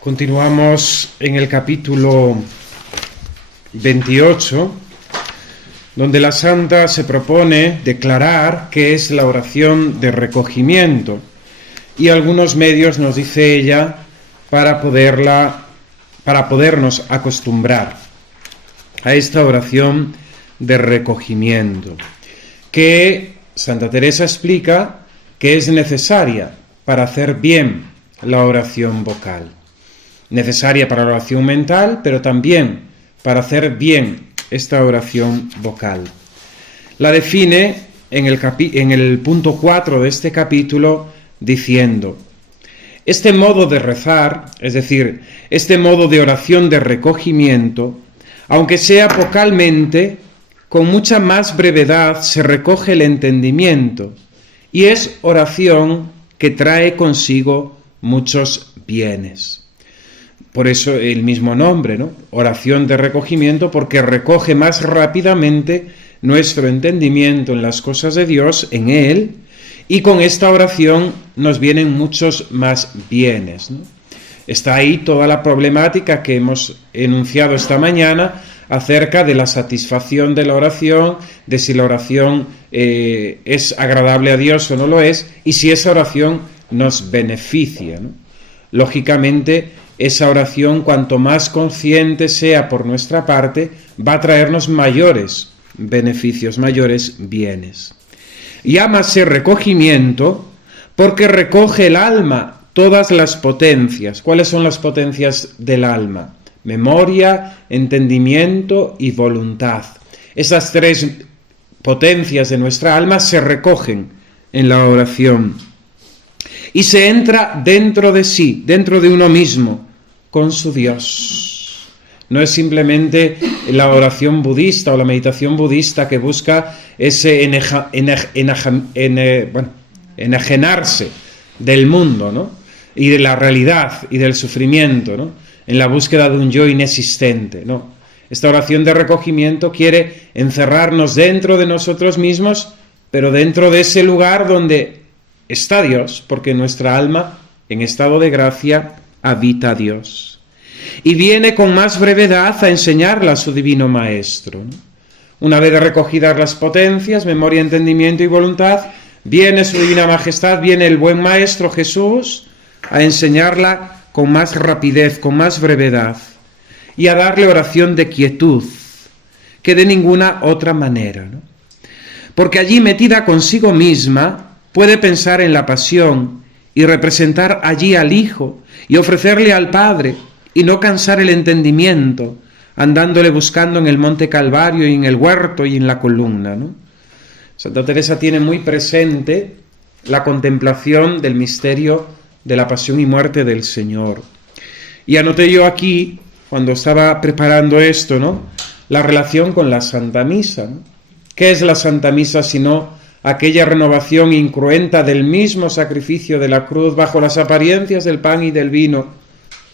Continuamos en el capítulo 28, donde la santa se propone declarar qué es la oración de recogimiento y algunos medios, nos dice ella, para podernos acostumbrar a esta oración de recogimiento, que Santa Teresa explica que es necesaria para hacer bien la oración vocal. Necesaria para la oración mental, pero también para hacer bien esta oración vocal. La define en el punto 4 de este capítulo diciendo: este modo de rezar, es decir, este modo de oración de recogimiento, aunque sea vocalmente, con mucha más brevedad se recoge el entendimiento, y es oración que trae consigo muchos bienes. Por eso el mismo nombre, ¿no? Oración de recogimiento, porque recoge más rápidamente nuestro entendimiento en las cosas de Dios, en Él, y con esta oración nos vienen muchos más bienes, ¿no? Está ahí toda la problemática que hemos enunciado esta mañana acerca de la satisfacción de la oración, de si la oración es agradable a Dios o no lo es, y si esa oración nos beneficia, ¿no? Lógicamente, esa oración, cuanto más consciente sea por nuestra parte, va a traernos mayores beneficios, mayores bienes. Llámase recogimiento porque recoge el alma todas las potencias. ¿Cuáles son las potencias del alma? Memoria, entendimiento y voluntad. Esas tres potencias de nuestra alma se recogen en la oración. Y se entra dentro de sí, dentro de uno mismo, con su Dios. No es simplemente la oración budista o la meditación budista que busca ese enajenarse del mundo, ¿no? Y de la realidad y del sufrimiento, ¿no? En la búsqueda de un yo inexistente, ¿no? Esta oración de recogimiento quiere encerrarnos dentro de nosotros mismos, pero dentro de ese lugar donde está Dios, porque nuestra alma, en estado de gracia, habita a Dios. Y viene con más brevedad a enseñarla a su divino Maestro, ¿no? Una vez recogidas las potencias, memoria, entendimiento y voluntad, viene su divina majestad, viene el buen Maestro Jesús a enseñarla con más rapidez, con más brevedad, y a darle oración de quietud, que de ninguna otra manera, ¿no? Porque allí, metida consigo misma, puede pensar en la pasión y representar allí al Hijo y ofrecerle al Padre y no cansar el entendimiento, andándole buscando en el Monte Calvario y en el huerto y en la columna, ¿no? Santa Teresa tiene muy presente la contemplación del misterio de la pasión y muerte del Señor. Y anoté yo aquí, cuando estaba preparando esto, ¿no?, la relación con la Santa Misa, ¿no? ¿Qué es la Santa Misa sino aquella renovación incruenta del mismo sacrificio de la cruz bajo las apariencias del pan y del vino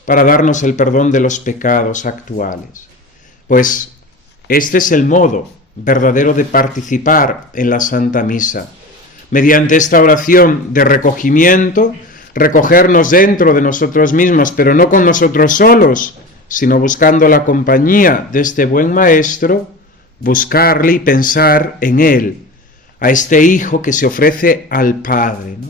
para darnos el perdón de los pecados actuales? Pues este es el modo verdadero de participar en la Santa Misa. Mediante esta oración de recogimiento, recogernos dentro de nosotros mismos, pero no con nosotros solos, sino buscando la compañía de este buen Maestro, buscarle y pensar en Él, a este Hijo que se ofrece al Padre, ¿no?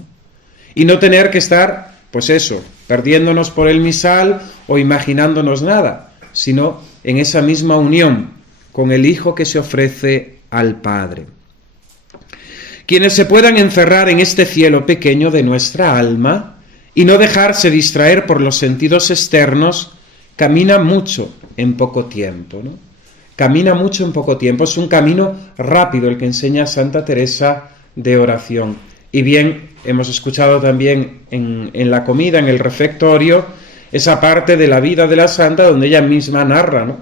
Y no tener que estar, pues eso, perdiéndonos por el misal o imaginándonos nada, sino en esa misma unión con el Hijo que se ofrece al Padre. Quienes se puedan encerrar en este cielo pequeño de nuestra alma y no dejarse distraer por los sentidos externos, camina mucho en poco tiempo, ¿no? Camina mucho en poco tiempo. Es un camino rápido el que enseña Santa Teresa de oración. Y bien, hemos escuchado también en la comida, en el refectorio, esa parte de la vida de la santa donde ella misma narra, ¿no?,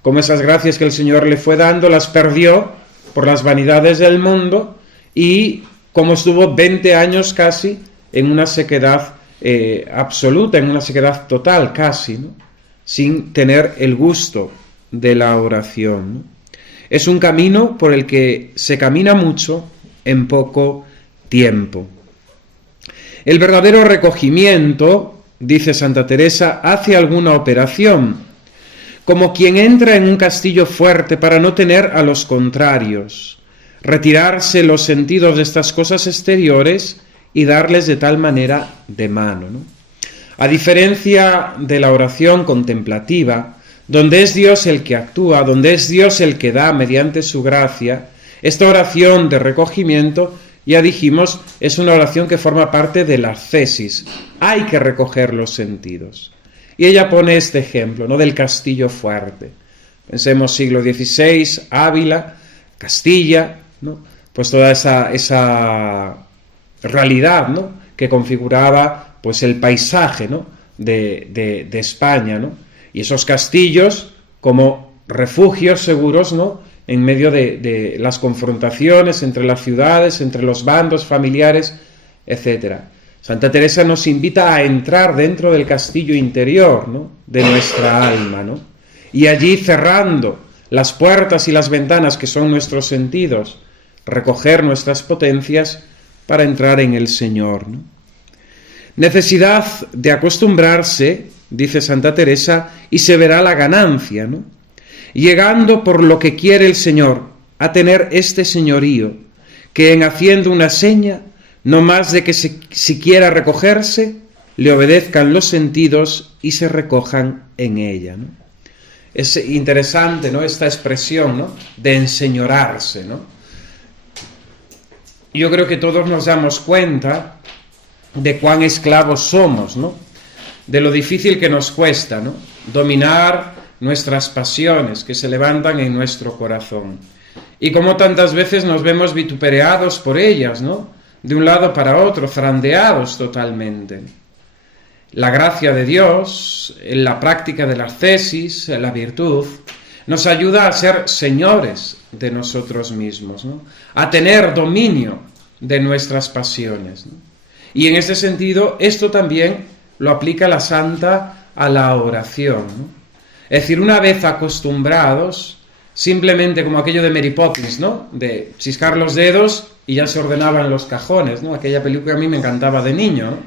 cómo esas gracias que el Señor le fue dando las perdió por las vanidades del mundo y cómo estuvo 20 años casi en una sequedad absoluta, en una sequedad total casi, ¿no?, sin tener el gusto de la oración, ¿no? Es un camino por el que se camina mucho en poco tiempo. El verdadero recogimiento dice Santa Teresa, hace alguna operación, como quien entra en un castillo fuerte para no tener a los contrarios, retirarse los sentidos de estas cosas exteriores y darles de tal manera de mano, ¿no? A diferencia de la oración contemplativa, donde es Dios el que actúa, donde es Dios el que da mediante su gracia, esta oración de recogimiento, ya dijimos, es una oración que forma parte de la ascesis. Hay que recoger los sentidos. Y ella pone este ejemplo, ¿no?, del castillo fuerte. Pensemos siglo XVI, Ávila, Castilla, ¿no?, pues toda esa realidad, ¿no?, que configuraba pues el paisaje, ¿no?, de España, ¿no?, y esos castillos como refugios seguros, ¿no?, en medio de las confrontaciones entre las ciudades, entre los bandos familiares, etc. Santa Teresa nos invita a entrar dentro del castillo interior, ¿no?, de nuestra alma, ¿no?, y allí, cerrando las puertas y las ventanas que son nuestros sentidos, recoger nuestras potencias para entrar en el Señor, ¿no? Necesidad de acostumbrarse, dice Santa Teresa, y se verá la ganancia, ¿no?, llegando por lo que quiere el Señor a tener este señorío, que en haciendo una seña, no más de que si quiera recogerse, le obedezcan los sentidos y se recojan en ella, ¿no? Es interesante, ¿no?, esta expresión, ¿no?, de enseñorarse, ¿no? Yo creo que todos nos damos cuenta de cuán esclavos somos, ¿no?, de lo difícil que nos cuesta, ¿no?, dominar nuestras pasiones que se levantan en nuestro corazón. Y cómo tantas veces nos vemos vitupereados por ellas, ¿no?, de un lado para otro, zarandeados totalmente. La gracia de Dios, en la práctica de la ascesis, la virtud, nos ayuda a ser señores de nosotros mismos, ¿no?, a tener dominio de nuestras pasiones, ¿no? Y en ese sentido, esto también lo aplica la Santa a la oración, ¿no? Es decir, una vez acostumbrados, simplemente como aquello de Mary Poppins, ¿no?, de chiscar los dedos y ya se ordenaban los cajones, ¿no? Aquella película a mí me encantaba de niño, ¿no?,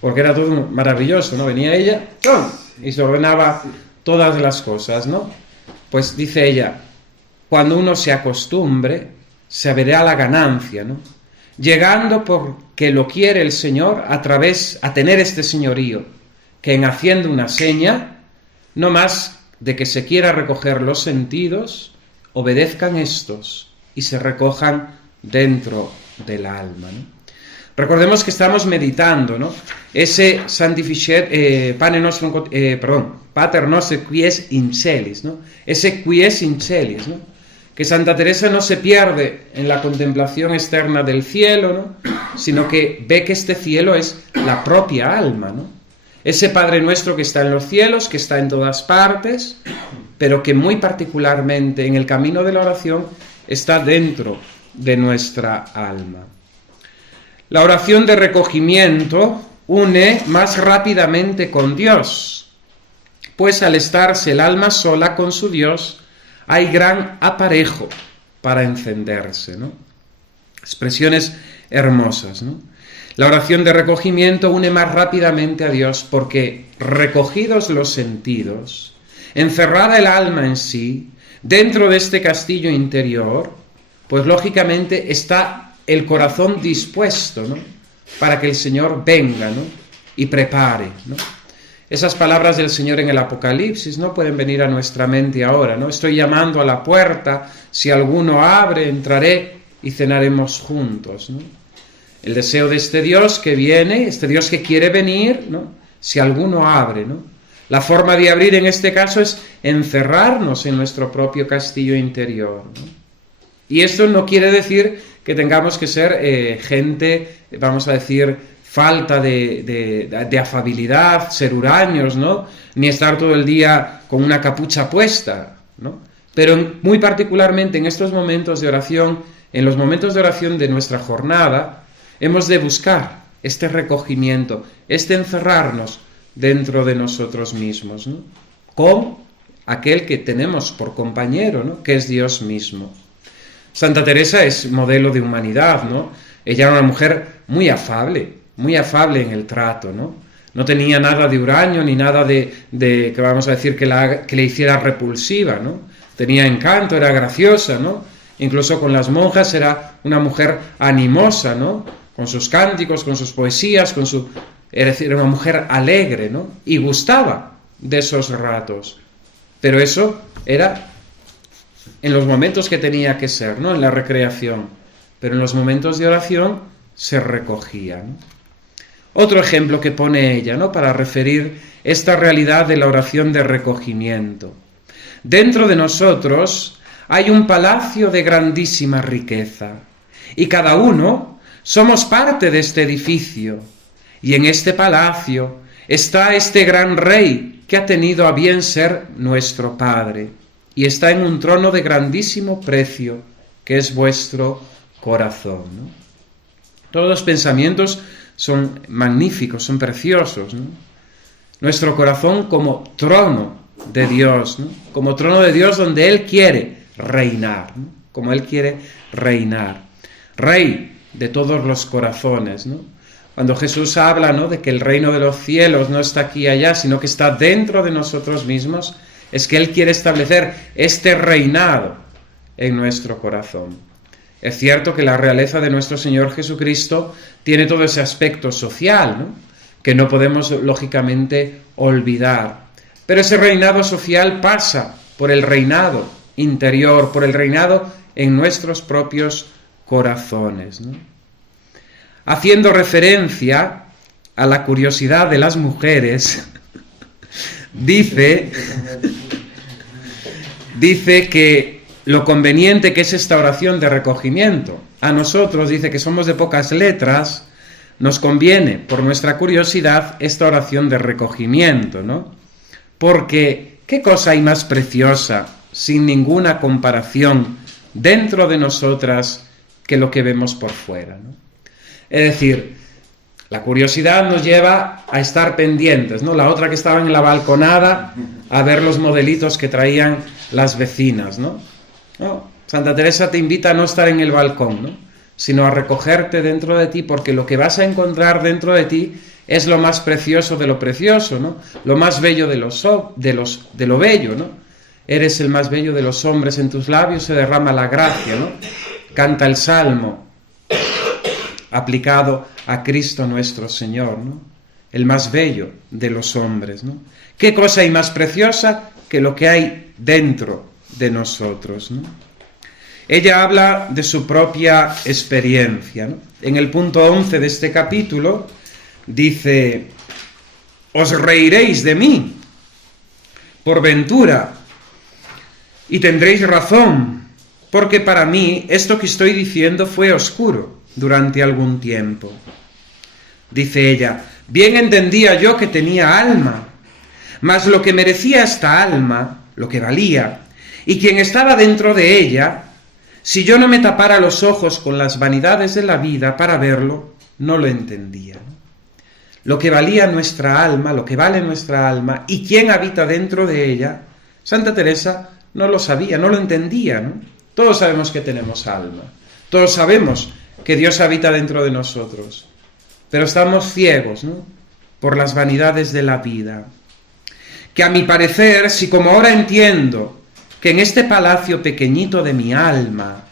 porque era todo maravilloso, ¿no? Venía ella ¡pum!, y se ordenaba todas las cosas, ¿no? Pues dice ella, cuando uno se acostumbre, se verá la ganancia, ¿no?, llegando porque lo quiere el Señor a tener este señorío, que en haciendo una seña, no más de que se quiera recoger los sentidos, obedezcan estos y se recojan dentro del alma, ¿no? Recordemos que estamos meditando, ¿no?, ese Pater Noster qui es in celis, ¿no?, ese qui es in celis, ¿no?, que Santa Teresa no se pierde en la contemplación externa del cielo, ¿no?, sino que ve que este cielo es la propia alma, ¿no?, ese Padre nuestro que está en los cielos, que está en todas partes, pero que muy particularmente en el camino de la oración está dentro de nuestra alma. La oración de recogimiento une más rápidamente con Dios, pues al estarse el alma sola con su Dios, hay gran aparejo para encenderse, ¿no? Expresiones hermosas, ¿no? La oración de recogimiento une más rápidamente a Dios porque, recogidos los sentidos, encerrada el alma en sí, dentro de este castillo interior, pues lógicamente está el corazón dispuesto, ¿no?, para que el Señor venga, ¿no?, y prepare, ¿no? Esas palabras del Señor en el Apocalipsis no pueden venir a nuestra mente ahora, ¿no? Estoy llamando a la puerta, si alguno abre, entraré y cenaremos juntos, ¿no? El deseo de este Dios que viene, este Dios que quiere venir, ¿no?, si alguno abre, ¿no? La forma de abrir en este caso es encerrarnos en nuestro propio castillo interior, ¿no? Y esto no quiere decir que tengamos que ser gente, vamos a decir, falta de afabilidad, ser huraños, ¿no?, ni estar todo el día con una capucha puesta, ¿no? Pero muy particularmente en estos momentos de oración, en los momentos de oración de nuestra jornada, hemos de buscar este recogimiento, este encerrarnos dentro de nosotros mismos, ¿no?, con aquel que tenemos por compañero, ¿no?, que es Dios mismo. Santa Teresa es modelo de humanidad, ¿no? Ella era una mujer muy afable en el trato, ¿no? no tenía nada de huraño ni nada que vamos a decir que le hiciera repulsiva, ¿no? Tenía encanto, era graciosa, ¿no? Incluso con las monjas era una mujer animosa, ¿no? Con sus cánticos, con sus poesías, era decir, una mujer alegre, ¿no? Y gustaba de esos ratos. Pero eso era en los momentos que tenía que ser, ¿no? En la recreación. Pero en los momentos de oración se recogía, ¿no? Otro ejemplo que pone ella, ¿no? Para referir esta realidad de la oración de recogimiento. Dentro de nosotros hay un palacio de grandísima riqueza y cada uno somos parte de este edificio. Y en este palacio está este gran rey que ha tenido a bien ser nuestro Padre y está en un trono de grandísimo precio que es vuestro corazón, ¿no? Todos los pensamientos son magníficos, son preciosos, ¿no? Nuestro corazón como trono de Dios, ¿no? Como trono de Dios donde Él quiere reinar, ¿no? Como Él quiere reinar. Rey de todos los corazones, ¿no? Cuando Jesús habla, ¿no?, de que el reino de los cielos no está aquí y allá, sino que está dentro de nosotros mismos, es que Él quiere establecer este reinado en nuestro corazón. Es cierto que la realeza de nuestro Señor Jesucristo tiene todo ese aspecto social, ¿no?, que no podemos lógicamente olvidar. Pero ese reinado social pasa por el reinado interior, por el reinado en nuestros propios corazones, ¿no? Haciendo referencia a la curiosidad de las mujeres, dice que lo conveniente que es esta oración de recogimiento. A nosotros, dice que somos de pocas letras, nos conviene, por nuestra curiosidad, esta oración de recogimiento, ¿no? Porque, ¿qué cosa hay más preciosa, sin ninguna comparación, dentro de nosotras que lo que vemos por fuera, ¿no? Es decir, la curiosidad nos lleva a estar pendientes, ¿no? La otra que estaba en la balconada a ver los modelitos que traían las vecinas, ¿no? No, Santa Teresa te invita a no estar en el balcón, ¿no?, sino a recogerte dentro de ti, porque lo que vas a encontrar dentro de ti es lo más precioso de lo precioso, ¿no? Lo más bello de lo bello, ¿no? Eres el más bello de los hombres, en tus labios se derrama la gracia, ¿no? Canta el Salmo aplicado a Cristo nuestro Señor, ¿no? El más bello de los hombres, ¿no? ¿Qué cosa hay más preciosa que lo que hay dentro de nosotros, ¿no? Ella habla de su propia experiencia, ¿no? En el punto 11 de este capítulo dice: os reiréis de mí, por ventura, y tendréis razón, porque para mí esto que estoy diciendo fue oscuro durante algún tiempo. Dice ella: bien entendía yo que tenía alma, mas lo que merecía esta alma, lo que valía, y quien estaba dentro de ella, si yo no me tapara los ojos con las vanidades de la vida para verlo, no lo entendía. Lo que valía nuestra alma, lo que vale nuestra alma, y quién habita dentro de ella, Santa Teresa no lo sabía, no lo entendía, ¿no? Todos sabemos que tenemos alma, todos sabemos que Dios habita dentro de nosotros, pero estamos ciegos, ¿no?, por las vanidades de la vida. Que a mi parecer, si como ahora entiendo que en este palacio pequeñito de mi alma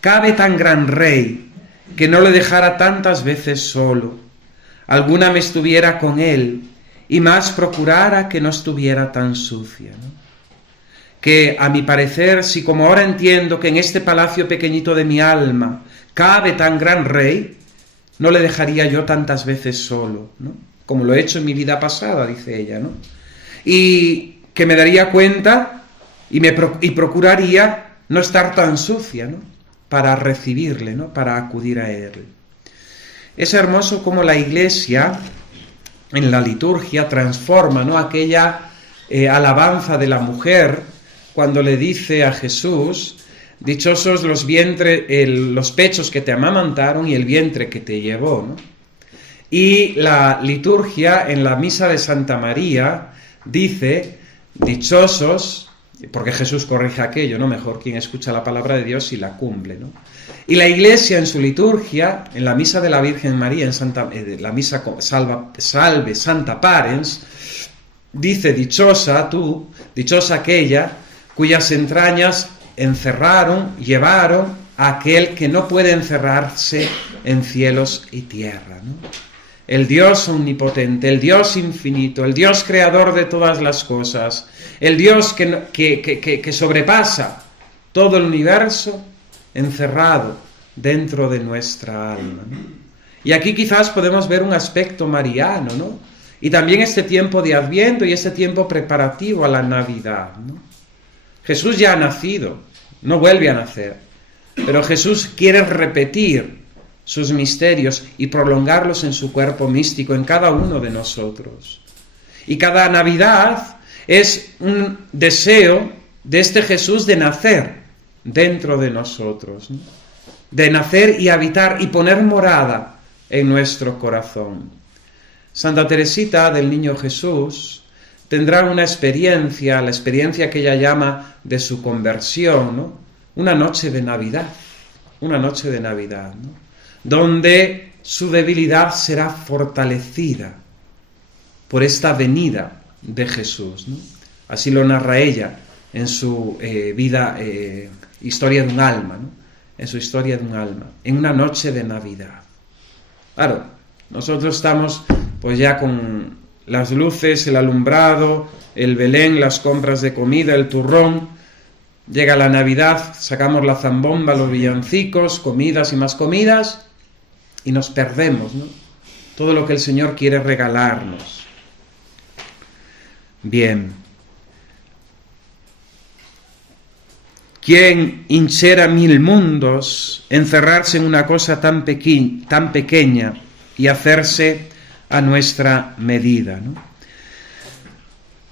cabe tan gran rey, que no le dejara tantas veces solo, alguna me estuviera con él, y más procurara que no estuviera tan sucia, ¿no? Que a mi parecer, si como ahora entiendo que en este palacio pequeñito de mi alma cabe tan gran rey, no le dejaría yo tantas veces solo, ¿no?, como lo he hecho en mi vida pasada, dice ella, ¿no? Y que me daría cuenta y procuraría no estar tan sucia, ¿no?, para recibirle, ¿no?, para acudir a él. Es hermoso cómo la Iglesia en la liturgia transforma, ¿no?, aquella alabanza de la mujer cuando le dice a Jesús: dichosos los los pechos que te amamantaron y el vientre que te llevó, ¿no? Y la liturgia en la misa de Santa María dice: dichosos porque Jesús corrige aquello, ¿no? Mejor quien escucha la palabra de Dios y la cumple, ¿no? Y la Iglesia en su liturgia, en la misa de la Virgen María, en la misa Salve Santa Parens, dice: dichosa tú, dichosa aquella cuyas entrañas llevaron a aquel que no puede encerrarse en cielos y tierra, ¿no? El Dios omnipotente, el Dios infinito, el Dios creador de todas las cosas, el Dios que sobrepasa todo el universo, encerrado dentro de nuestra alma, ¿no? Y aquí quizás podemos ver un aspecto mariano, ¿no? Y también este tiempo de Adviento y este tiempo preparativo a la Navidad, ¿no? Jesús ya ha nacido, no vuelve a nacer, pero Jesús quiere repetir sus misterios y prolongarlos en su cuerpo místico, en cada uno de nosotros. Y cada Navidad es un deseo de este Jesús de nacer dentro de nosotros, ¿no? De nacer y habitar y poner morada en nuestro corazón. Santa Teresita del Niño Jesús tendrá una experiencia, la experiencia que ella llama de su conversión, ¿no? Una noche de Navidad, ¿no? Donde su debilidad será fortalecida por esta venida de Jesús, ¿no? Así lo narra ella en su Historia de un alma, ¿no? En su Historia de un alma, en una noche de Navidad. Claro, nosotros estamos pues ya con las luces, el alumbrado, el Belén, las compras de comida, el turrón. Llega la Navidad, sacamos la zambomba, los villancicos, comidas y más comidas, y nos perdemos, ¿no? Todo lo que el Señor quiere regalarnos. Bien. ¿Quién hinchiera 1000 mundos, encerrarse en una cosa tan pequeña y hacerse a nuestra medida, ¿no?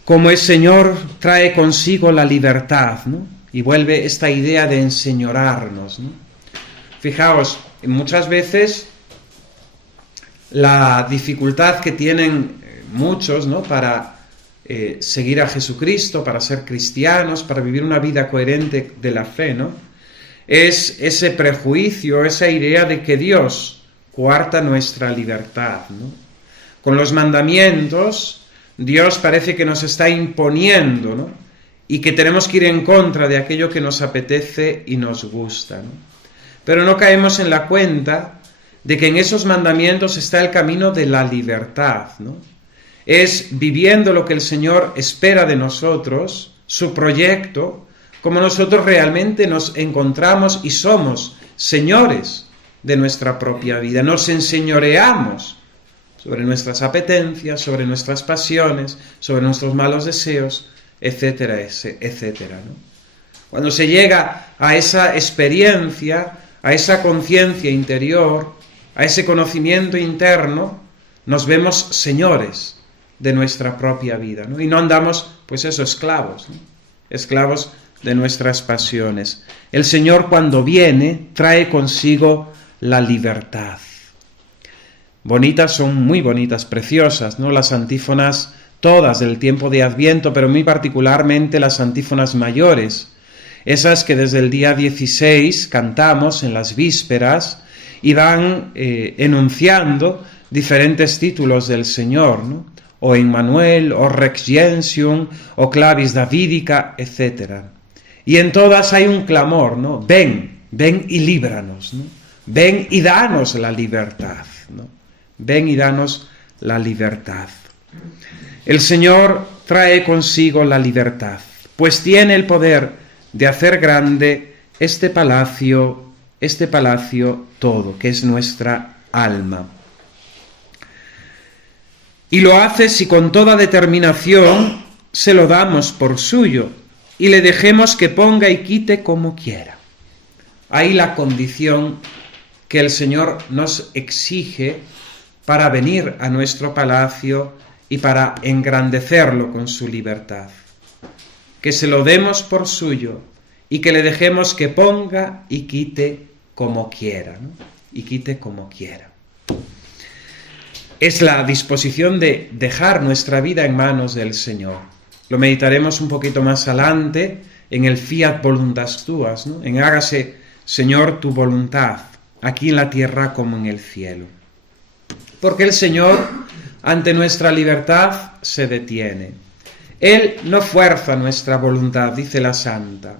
Como el Señor trae consigo la libertad, ¿no? Y vuelve esta idea de enseñorarnos, ¿no? Fijaos, muchas veces la dificultad que tienen muchos, ¿no? Para seguir a Jesucristo, para ser cristianos, para vivir una vida coherente de la fe, ¿no? Es ese prejuicio, esa idea de que Dios coarta nuestra libertad, ¿no? Con los mandamientos, Dios parece que nos está imponiendo, ¿no? Y que tenemos que ir en contra de aquello que nos apetece y nos gusta, ¿no? Pero no caemos en la cuenta de que en esos mandamientos está el camino de la libertad, ¿no? Es viviendo lo que el Señor espera de nosotros, su proyecto, como nosotros realmente nos encontramos y somos señores de nuestra propia vida. Nos enseñoreamos sobre nuestras apetencias, sobre nuestras pasiones, sobre nuestros malos deseos, etcétera, etcétera, ¿no? Cuando se llega a esa experiencia, a esa conciencia interior, a ese conocimiento interno, nos vemos señores de nuestra propia vida, ¿no? Y no andamos, pues eso, esclavos, ¿no? Esclavos de nuestras pasiones. El Señor, cuando viene, trae consigo la libertad. Bonitas, son muy bonitas, preciosas, ¿no? Las antífonas todas del tiempo de Adviento, pero muy particularmente las antífonas mayores, esas que desde el día 16 cantamos en las vísperas y van enunciando diferentes títulos del Señor, ¿no? O Emmanuel, o Rex Gentium, o Clavis Davidica, etc. Y en todas hay un clamor, ¿no? Ven y líbranos, ¿no? Ven y danos la libertad, ¿no? Ven y danos la libertad. El Señor trae consigo la libertad, pues tiene el poder de hacer grande este palacio todo, que es nuestra alma. Y lo hace si con toda determinación se lo damos por suyo y le dejemos que ponga y quite como quiera. Ahí la condición que el Señor nos exige para venir a nuestro palacio y para engrandecerlo con su libertad. Que se lo demos por suyo y que le dejemos que ponga y quite como quiera, ¿no? Y quite como quiera. Es la disposición de dejar nuestra vida en manos del Señor. lo meditaremos un poquito más adelante, en el fiat voluntas tuas, ¿no? En hágase, Señor, tu voluntad, aquí en la tierra como en el cielo. Porque el Señor, ante nuestra libertad, se detiene. Él no fuerza nuestra voluntad, dice la Santa.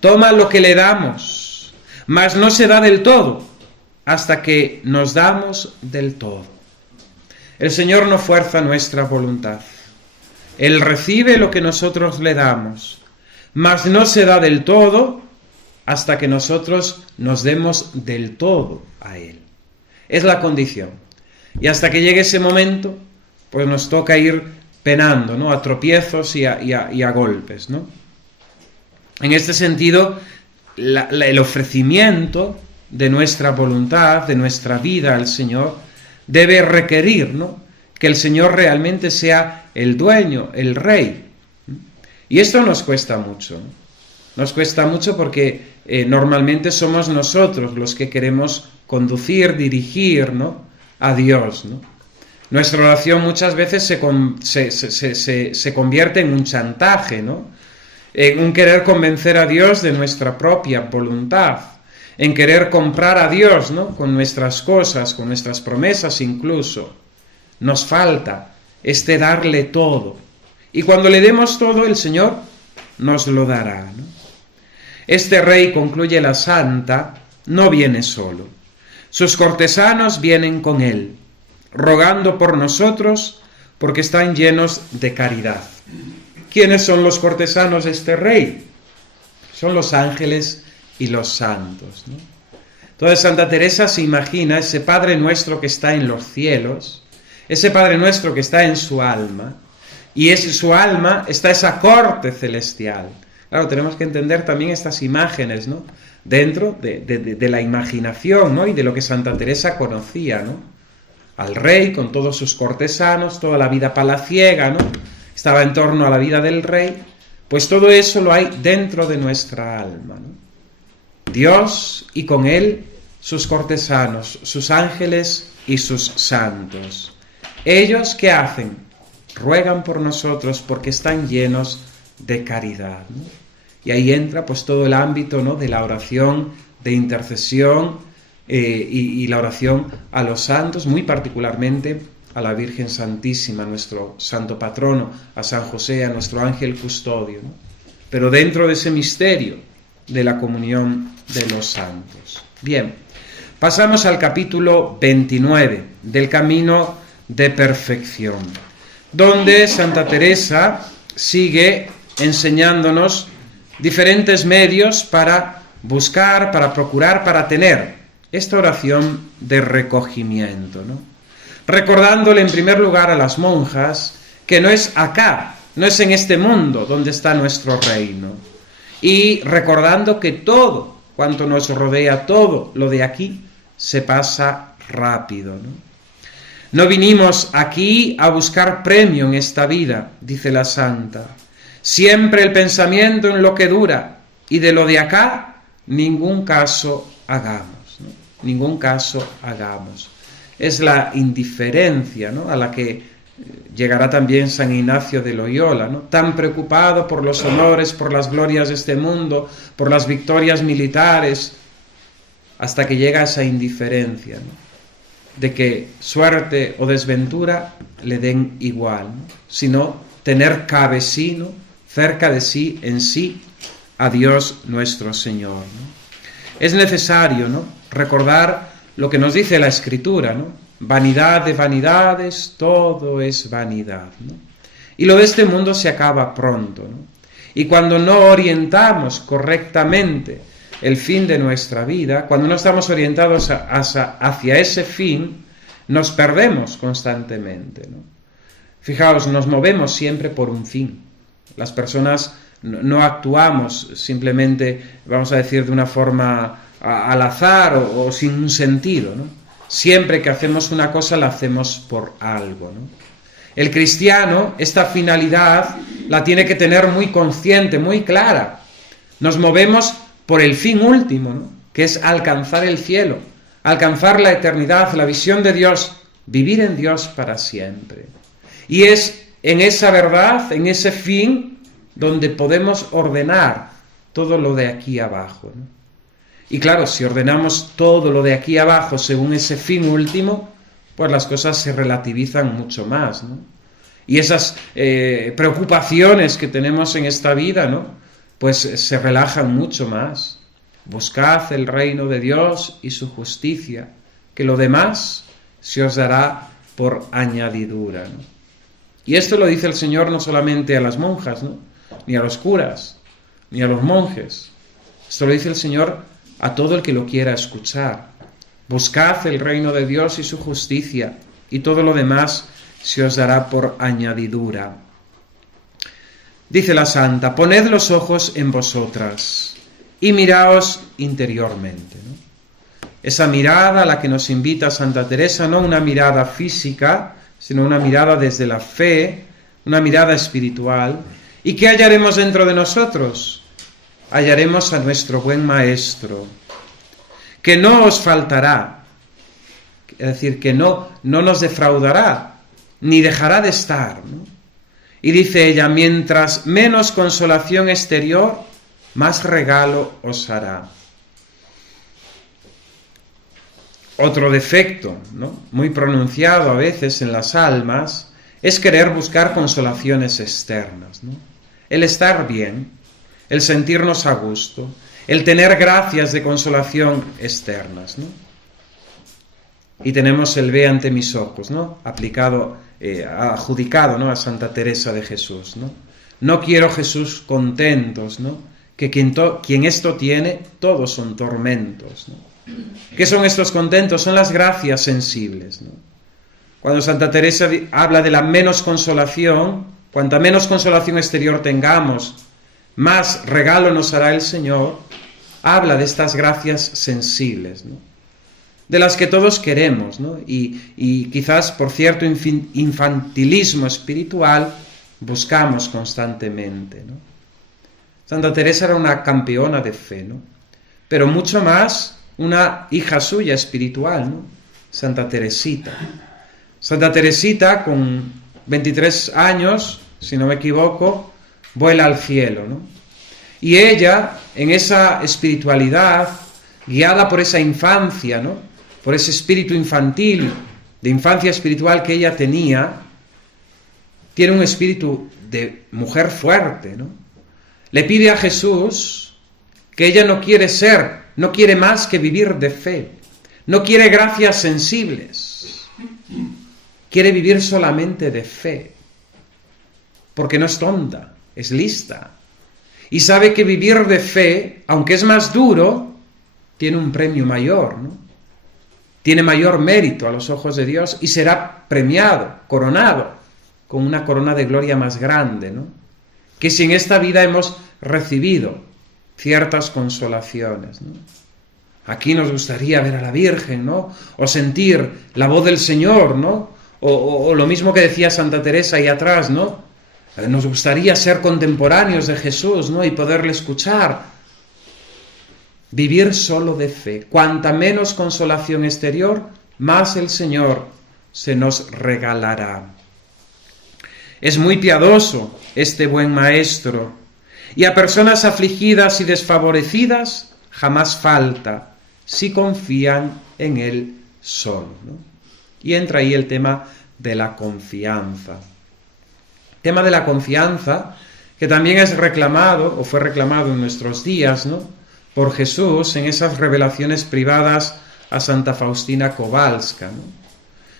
Toma lo que le damos, mas no se da del todo, hasta que nos damos del todo. El Señor no fuerza nuestra voluntad. Él recibe lo que nosotros le damos, mas no se da del todo hasta que nosotros nos demos del todo a Él. Es la condición. Y hasta que llegue ese momento, pues nos toca ir penando, ¿no? A tropiezos y a golpes, ¿no? En este sentido, el ofrecimiento de nuestra voluntad, de nuestra vida al Señor, debe requerir, ¿no? Que el Señor realmente sea el dueño, el rey. Y esto nos cuesta mucho, ¿no? Nos cuesta mucho porque normalmente somos nosotros los que queremos conducir, dirigir, ¿no? A Dios, ¿no? Nuestra oración muchas veces se convierte en un chantaje, ¿no? En un querer convencer a Dios de nuestra propia voluntad, en querer comprar a Dios, ¿no? Con nuestras cosas, con nuestras promesas incluso. Nos falta darle todo. Y cuando le demos todo, el Señor nos lo dará, ¿no? Este rey, concluye la Santa, no viene solo. Sus cortesanos vienen con él, rogando por nosotros, porque están llenos de caridad. ¿Quiénes son los cortesanos de este rey? Son los ángeles y los santos, ¿no? Entonces Santa Teresa se imagina ese Padre nuestro que está en los cielos, ese Padre nuestro que está en su alma, y en su alma está esa corte celestial. Claro, tenemos que entender también estas imágenes, ¿no? Dentro de la imaginación, ¿no? Y de lo que Santa Teresa conocía, ¿no? Al rey con todos sus cortesanos, toda la vida palaciega, ¿no? Estaba en torno a la vida del rey, pues todo eso lo hay dentro de nuestra alma, ¿no? Dios y con él sus cortesanos, sus ángeles y sus santos. Ellos, ¿qué hacen? Ruegan por nosotros porque están llenos de caridad, ¿no? Y ahí entra pues todo el ámbito, ¿no? De la oración, de intercesión y la oración a los santos, muy particularmente a la Virgen Santísima, nuestro santo patrono, a San José, a nuestro ángel custodio, ¿no? Pero dentro de ese misterio de la comunión de los santos. Bien, pasamos al capítulo 29 del Camino de Perfección, donde Santa Teresa sigue enseñándonos diferentes medios para buscar, para procurar, para tener esta oración de recogimiento, ¿no? Recordándole en primer lugar a las monjas que no es acá, no es en este mundo donde está nuestro reino, y recordando que todo cuanto nos rodea, todo lo de aquí, se pasa rápido, ¿no? No vinimos aquí a buscar premio en esta vida, dice la Santa. Siempre el pensamiento en lo que dura, y de lo de acá, ningún caso hagamos, ¿no? Ningún caso hagamos. Es la indiferencia, ¿no? A la que llegará también San Ignacio de Loyola, ¿no? Tan preocupado por los honores, por las glorias de este mundo, por las victorias militares, hasta que llega esa indiferencia, ¿no? De que suerte o desventura le den igual, ¿no? Sino tener cabecino cerca de sí, en sí, a Dios nuestro Señor, ¿no? Es necesario, ¿no? Recordar lo que nos dice la Escritura, ¿no? Vanidad de vanidades, todo es vanidad, ¿no? Y lo de este mundo se acaba pronto, ¿no? Y cuando no orientamos correctamente el fin de nuestra vida, cuando no estamos orientados hacia ese fin, nos perdemos constantemente, ¿no? Fijaos, nos movemos siempre por un fin. Las personas no actuamos simplemente, vamos a decir, de una forma al azar o sin un sentido, ¿no? Siempre que hacemos una cosa la hacemos por algo, ¿no? El cristiano esta finalidad la tiene que tener muy consciente, muy clara. Nos movemos por el fin último, ¿no? Que es alcanzar el cielo, alcanzar la eternidad, la visión de Dios, vivir en Dios para siempre. Y es en esa verdad, en ese fin, donde podemos ordenar todo lo de aquí abajo, ¿no? Y claro, si ordenamos todo lo de aquí abajo según ese fin último, pues las cosas se relativizan mucho más, ¿no? Y esas preocupaciones que tenemos en esta vida, ¿no? Pues se relajan mucho más. Buscad el reino de Dios y su justicia, que lo demás se os dará por añadidura, ¿no? Y esto lo dice el Señor no solamente a las monjas, ¿no? Ni a los curas, ni a los monjes. Esto lo dice el Señor a todo el que lo quiera escuchar. Buscad el reino de Dios y su justicia, y todo lo demás se os dará por añadidura. Dice la santa: poned los ojos en vosotras y miraos interiormente, ¿no? Esa mirada a la que nos invita Santa Teresa, no una mirada física, sino una mirada desde la fe, una mirada espiritual. ¿Y qué hallaremos dentro de nosotros? Hallaremos a nuestro buen Maestro, que no os faltará, es decir, que no nos defraudará, ni dejará de estar, ¿no? Y dice ella: mientras menos consolación exterior, más regalo os hará. Otro defecto, ¿no?, muy pronunciado a veces en las almas, es querer buscar consolaciones externas, ¿no? El estar bien, el sentirnos a gusto, el tener gracias de consolación externas, ¿no? Y tenemos el ve ante mis ojos, ¿no?, adjudicado, ¿no?, a Santa Teresa de Jesús, ¿no? No quiero, Jesús, contentos, ¿no?, que quien esto tiene, todos son tormentos, ¿no? ¿Qué son estos contentos? Son las gracias sensibles, ¿no? Cuando Santa Teresa habla de la menos consolación, cuanta menos consolación exterior tengamos, más regalo nos hará el Señor, habla de estas gracias sensibles, ¿no?, de las que todos queremos, ¿no? Y quizás por cierto infantilismo espiritual buscamos constantemente, ¿no? Santa Teresa era una campeona de fe, ¿no?, pero mucho más una hija suya espiritual, ¿no?, Santa Teresita. Santa Teresita, con 23 años, si no me equivoco, vuela al cielo, ¿no? Y ella, en esa espiritualidad, guiada por esa infancia, ¿no?, por ese espíritu infantil, de infancia espiritual que ella tenía, tiene un espíritu de mujer fuerte, ¿no? Le pide a Jesús que ella no quiere más que vivir de fe, no quiere gracias sensibles, quiere vivir solamente de fe, porque no es tonta, es lista, y sabe que vivir de fe, aunque es más duro, tiene un premio mayor, ¿no? Tiene mayor mérito a los ojos de Dios y será premiado, coronado, con una corona de gloria más grande, ¿no?, que si en esta vida hemos recibido ciertas consolaciones, ¿no? Aquí nos gustaría ver a la Virgen, ¿no?, o sentir la voz del Señor, ¿no?, o lo mismo que decía Santa Teresa ahí atrás, ¿no?, nos gustaría ser contemporáneos de Jesús, ¿no?, y poderle escuchar. Vivir solo de fe. Cuanta menos consolación exterior, más el Señor se nos regalará. Es muy piadoso este buen Maestro, y a personas afligidas y desfavorecidas jamás falta, si confían en Él solo, ¿no? Y entra ahí el tema de la confianza. Tema de la confianza que también es reclamado, o fue reclamado en nuestros días, ¿no?, por Jesús en esas revelaciones privadas a Santa Faustina Kowalska, ¿no?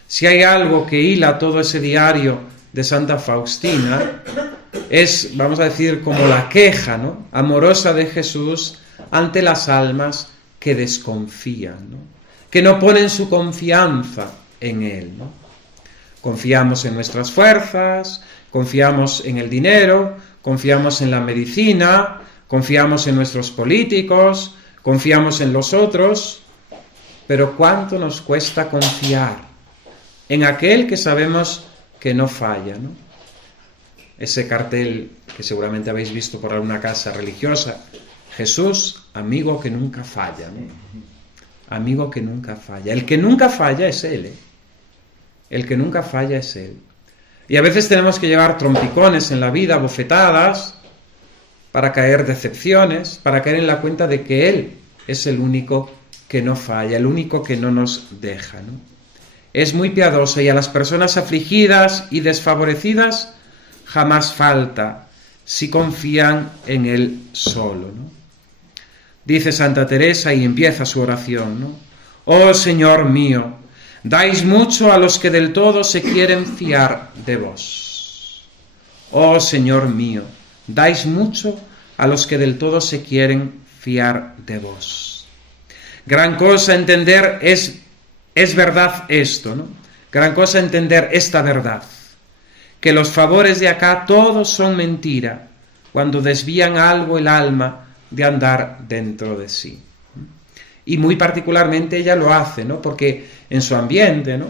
Si hay algo que hila todo ese diario de Santa Faustina, es, vamos a decir, como la queja, ¿no?, amorosa de Jesús ante las almas que desconfían, ¿no?, que no ponen su confianza en Él, ¿no? Confiamos en nuestras fuerzas, confiamos en el dinero, confiamos en la medicina, confiamos en nuestros políticos, confiamos en los otros, pero ¿cuánto nos cuesta confiar en aquel que sabemos que no falla, ¿no? Ese cartel que seguramente habéis visto por alguna casa religiosa: Jesús, amigo que nunca falla, ¿no? Amigo que nunca falla. El que nunca falla es Él, ¿eh? El que nunca falla es Él. Y a veces tenemos que llevar trompicones en la vida, bofetadas, para caer decepciones, para caer en la cuenta de que Él es el único que no falla, el único que no nos deja, ¿no? Es muy piadoso y a las personas afligidas y desfavorecidas jamás falta si confían en Él solo, ¿no? Dice Santa Teresa y empieza su oración, ¿no? Oh Señor mío, dais mucho a los que del todo se quieren fiar de vos. Oh Señor mío, dais mucho a los que del todo se quieren fiar de vos. Gran cosa entender es verdad esto, ¿no? Gran cosa entender esta verdad, que los favores de acá todos son mentira, cuando desvían algo el alma de andar dentro de sí. Y muy particularmente ella lo hace, ¿no? Porque en su ambiente, ¿no?,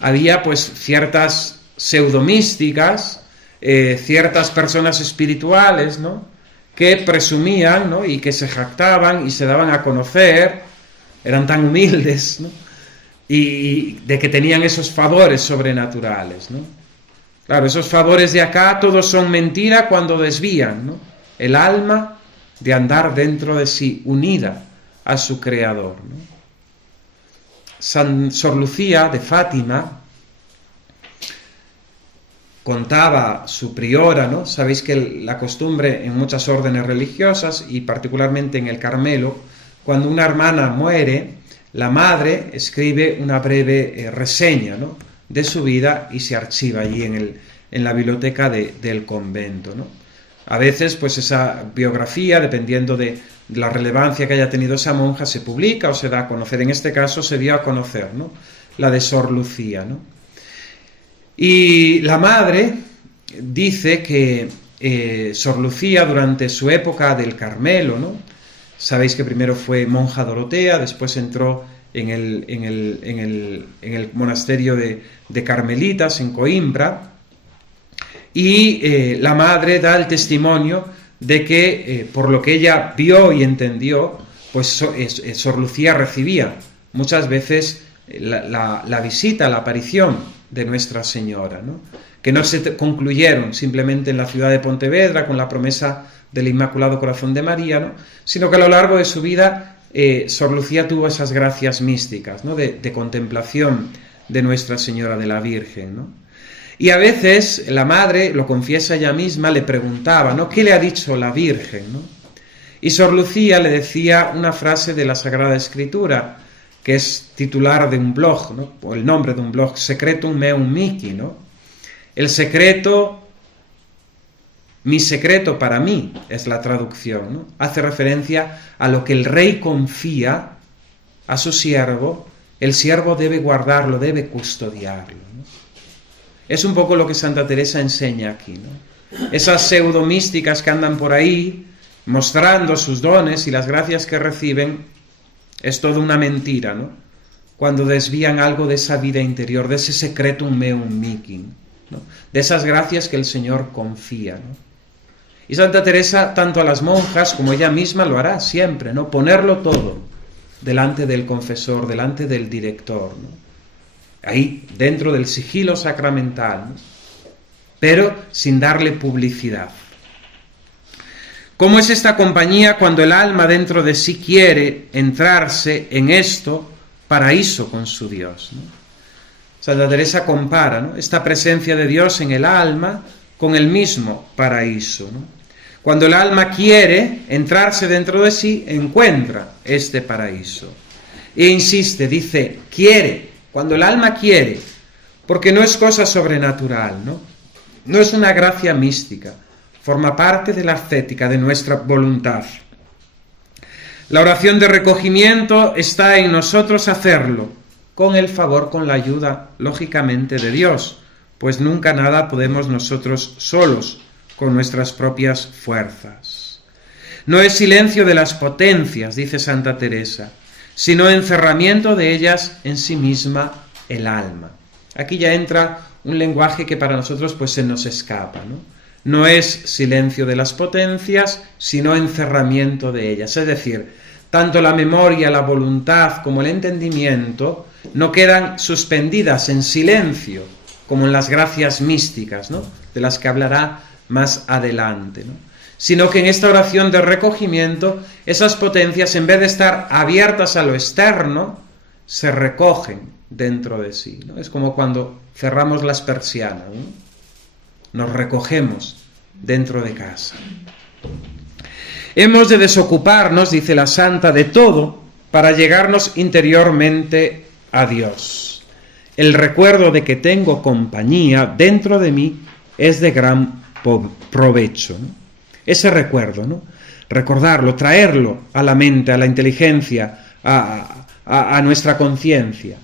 había pues ciertas pseudomísticas, ciertas personas espirituales, ¿no?, que presumían, ¿no?, y que se jactaban y se daban a conocer, eran tan humildes, ¿no?, y de que tenían esos favores sobrenaturales, ¿no? Claro, esos favores de acá todos son mentira cuando desvían, ¿no?, el alma de andar dentro de sí, unida a su Creador, ¿no? Sor Lucía de Fátima contaba su priora, ¿no? Sabéis que la costumbre en muchas órdenes religiosas y particularmente en el Carmelo, cuando una hermana muere, la madre escribe una breve reseña, ¿no?, de su vida y se archiva allí en la biblioteca del convento, ¿no? A veces, pues esa biografía, dependiendo de la relevancia que haya tenido esa monja, se publica o se da a conocer. En este caso se dio a conocer, ¿no?, la de Sor Lucía, ¿no? Y la madre dice que Sor Lucía, durante su época del Carmelo, ¿no?, sabéis que primero fue monja dorotea, después entró en el monasterio de Carmelitas en Coimbra, y la madre da el testimonio de que por lo que ella vio y entendió, pues Sor Lucía recibía muchas veces la visita, la aparición de Nuestra Señora, ¿no?, que no se concluyeron simplemente en la ciudad de Pontevedra con la promesa del Inmaculado Corazón de María, ¿no?, sino que a lo largo de su vida Sor Lucía tuvo esas gracias místicas, ¿no?, de contemplación de Nuestra Señora, de la Virgen, ¿no? Y a veces la madre, lo confiesa ella misma, le preguntaba, ¿no?, ¿qué le ha dicho la Virgen?, ¿no? Y Sor Lucía le decía una frase de la Sagrada Escritura, que es titular de un blog, ¿no?, o el nombre de un blog, Secretum Meum Mihi, ¿no? El secreto, mi secreto para mí, es la traducción, ¿no? Hace referencia a lo que el rey confía a su siervo, el siervo debe guardarlo, debe custodiarlo, ¿no? Es un poco lo que Santa Teresa enseña aquí, ¿no? Esas pseudomísticas que andan por ahí mostrando sus dones y las gracias que reciben, es toda una mentira, ¿no?, cuando desvían algo de esa vida interior, de ese secretum meum mihi, ¿no?, de esas gracias que el Señor confía, ¿no? Y Santa Teresa, tanto a las monjas como ella misma, lo hará siempre, ¿no?, ponerlo todo delante del confesor, delante del director, ¿no?, ahí dentro del sigilo sacramental, ¿no?, pero sin darle publicidad. ¿Cómo es esta compañía cuando el alma dentro de sí quiere entrarse en esto paraíso con su Dios, ¿no? Santa Teresa compara, ¿no?, esta presencia de Dios en el alma con el mismo paraíso, ¿no? Cuando el alma quiere entrarse dentro de sí, encuentra este paraíso. E insiste, dice, quiere. Cuando el alma quiere, porque no es cosa sobrenatural, ¿no? No es una gracia mística, forma parte de la ascética, de nuestra voluntad. La oración de recogimiento está en nosotros hacerlo, con el favor, con la ayuda, lógicamente, de Dios, pues nunca nada podemos nosotros solos, con nuestras propias fuerzas. No es silencio de las potencias, dice Santa Teresa, sino encerramiento de ellas en sí misma el alma. Aquí ya entra un lenguaje que para nosotros pues se nos escapa, ¿no? No es silencio de las potencias, sino encerramiento de ellas. Es decir, tanto la memoria, la voluntad como el entendimiento no quedan suspendidas en silencio como en las gracias místicas, ¿no?, de las que hablará más adelante, ¿no?, sino que en esta oración de recogimiento, esas potencias, en vez de estar abiertas a lo externo, se recogen dentro de sí, ¿no? Es como cuando cerramos las persianas, ¿no? Nos recogemos dentro de casa. Hemos de desocuparnos, dice la santa, de todo para llegarnos interiormente a Dios. El recuerdo de que tengo compañía dentro de mí es de gran provecho, ¿no? Ese recuerdo, ¿no?, recordarlo, traerlo a la mente, a la inteligencia, a nuestra conciencia.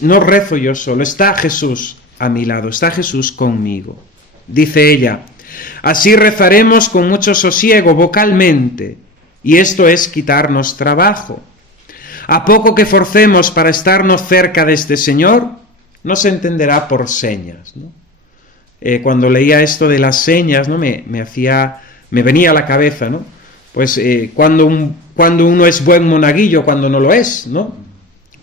No rezo yo solo, está Jesús a mi lado, está Jesús conmigo. Dice ella, así rezaremos con mucho sosiego vocalmente, y esto es quitarnos trabajo. A poco que forcemos para estarnos cerca de este Señor, no se entenderá por señas, ¿no? Cuando leía esto de las señas, ¿no?, me venía a la cabeza, ¿no?, pues cuando uno es buen monaguillo, cuando no lo es, ¿no?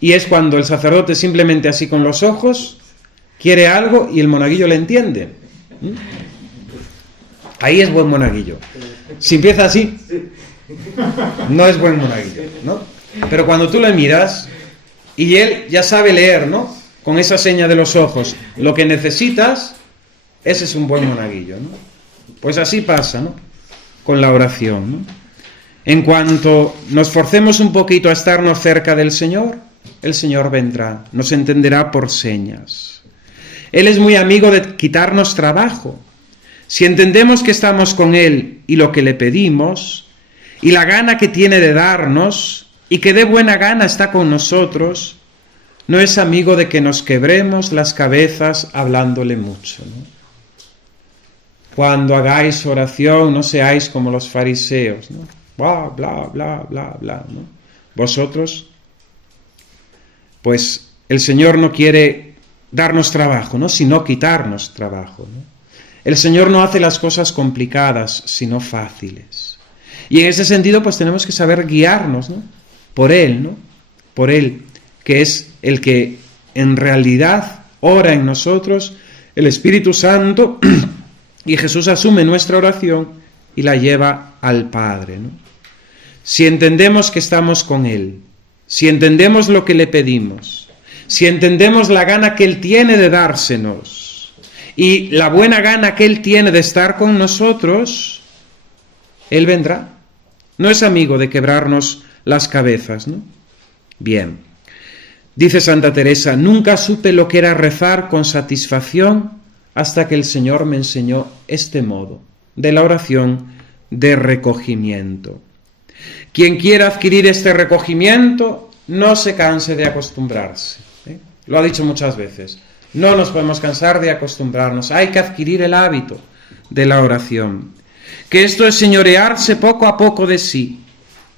Y es cuando el sacerdote simplemente así con los ojos quiere algo y el monaguillo le entiende. Ahí es buen monaguillo. Si empieza así, no es buen monaguillo, ¿no? Pero cuando tú le miras y él ya sabe leer, ¿no?, con esa seña de los ojos, lo que necesitas, ese es un buen monaguillo, ¿no? Pues así pasa, ¿no?, con la oración, ¿no? En cuanto nos forcemos un poquito a estarnos cerca del Señor, el Señor vendrá, nos entenderá por señas. Él es muy amigo de quitarnos trabajo. Si entendemos que estamos con Él y lo que le pedimos, y la gana que tiene de darnos, y que de buena gana está con nosotros, no es amigo de que nos quebremos las cabezas hablándole mucho, ¿no? Cuando hagáis oración, no seáis como los fariseos, ¿no? Bla, bla, bla, bla, bla, ¿no? Vosotros, pues el Señor no quiere darnos trabajo, ¿no?, sino quitarnos trabajo, ¿no? El Señor no hace las cosas complicadas, sino fáciles. Y en ese sentido, pues tenemos que saber guiarnos, ¿no?, por Él, ¿no?, por Él, que es el que en realidad ora en nosotros, el Espíritu Santo, y Jesús asume nuestra oración y la lleva al Padre, ¿no? Si entendemos que estamos con Él, si entendemos lo que le pedimos, si entendemos la gana que Él tiene de dársenos y la buena gana que Él tiene de estar con nosotros, Él vendrá. No es amigo de quebrarnos las cabezas, ¿no? Bien. Dice Santa Teresa, nunca supe lo que era rezar con satisfacción hasta que el Señor me enseñó este modo de la oración de recogimiento. Quien quiera adquirir este recogimiento, no se canse de acostumbrarse, ¿eh? Lo ha dicho muchas veces. No nos podemos cansar de acostumbrarnos. Hay que adquirir el hábito de la oración. Que esto es señorearse poco a poco de sí,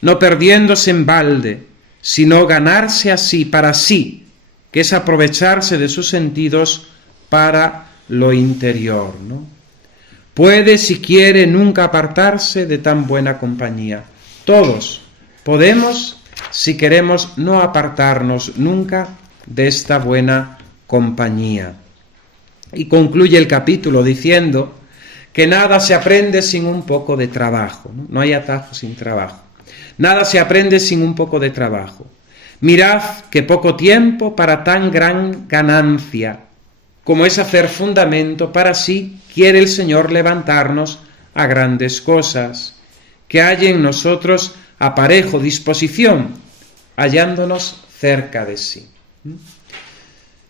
no perdiéndose en balde, sino ganarse así, para sí, que es aprovecharse de sus sentidos para lo interior, ¿no? Puede, si quiere, nunca apartarse de tan buena compañía. Todos podemos, si queremos, no apartarnos nunca de esta buena compañía. Y concluye el capítulo diciendo que nada se aprende sin un poco de trabajo, ¿no? No hay atajo sin trabajo. Nada se aprende sin un poco de trabajo. Mirad que poco tiempo para tan gran ganancia, como es hacer fundamento, para sí quiere el Señor levantarnos a grandes cosas, que haya en nosotros aparejo, disposición, hallándonos cerca de sí.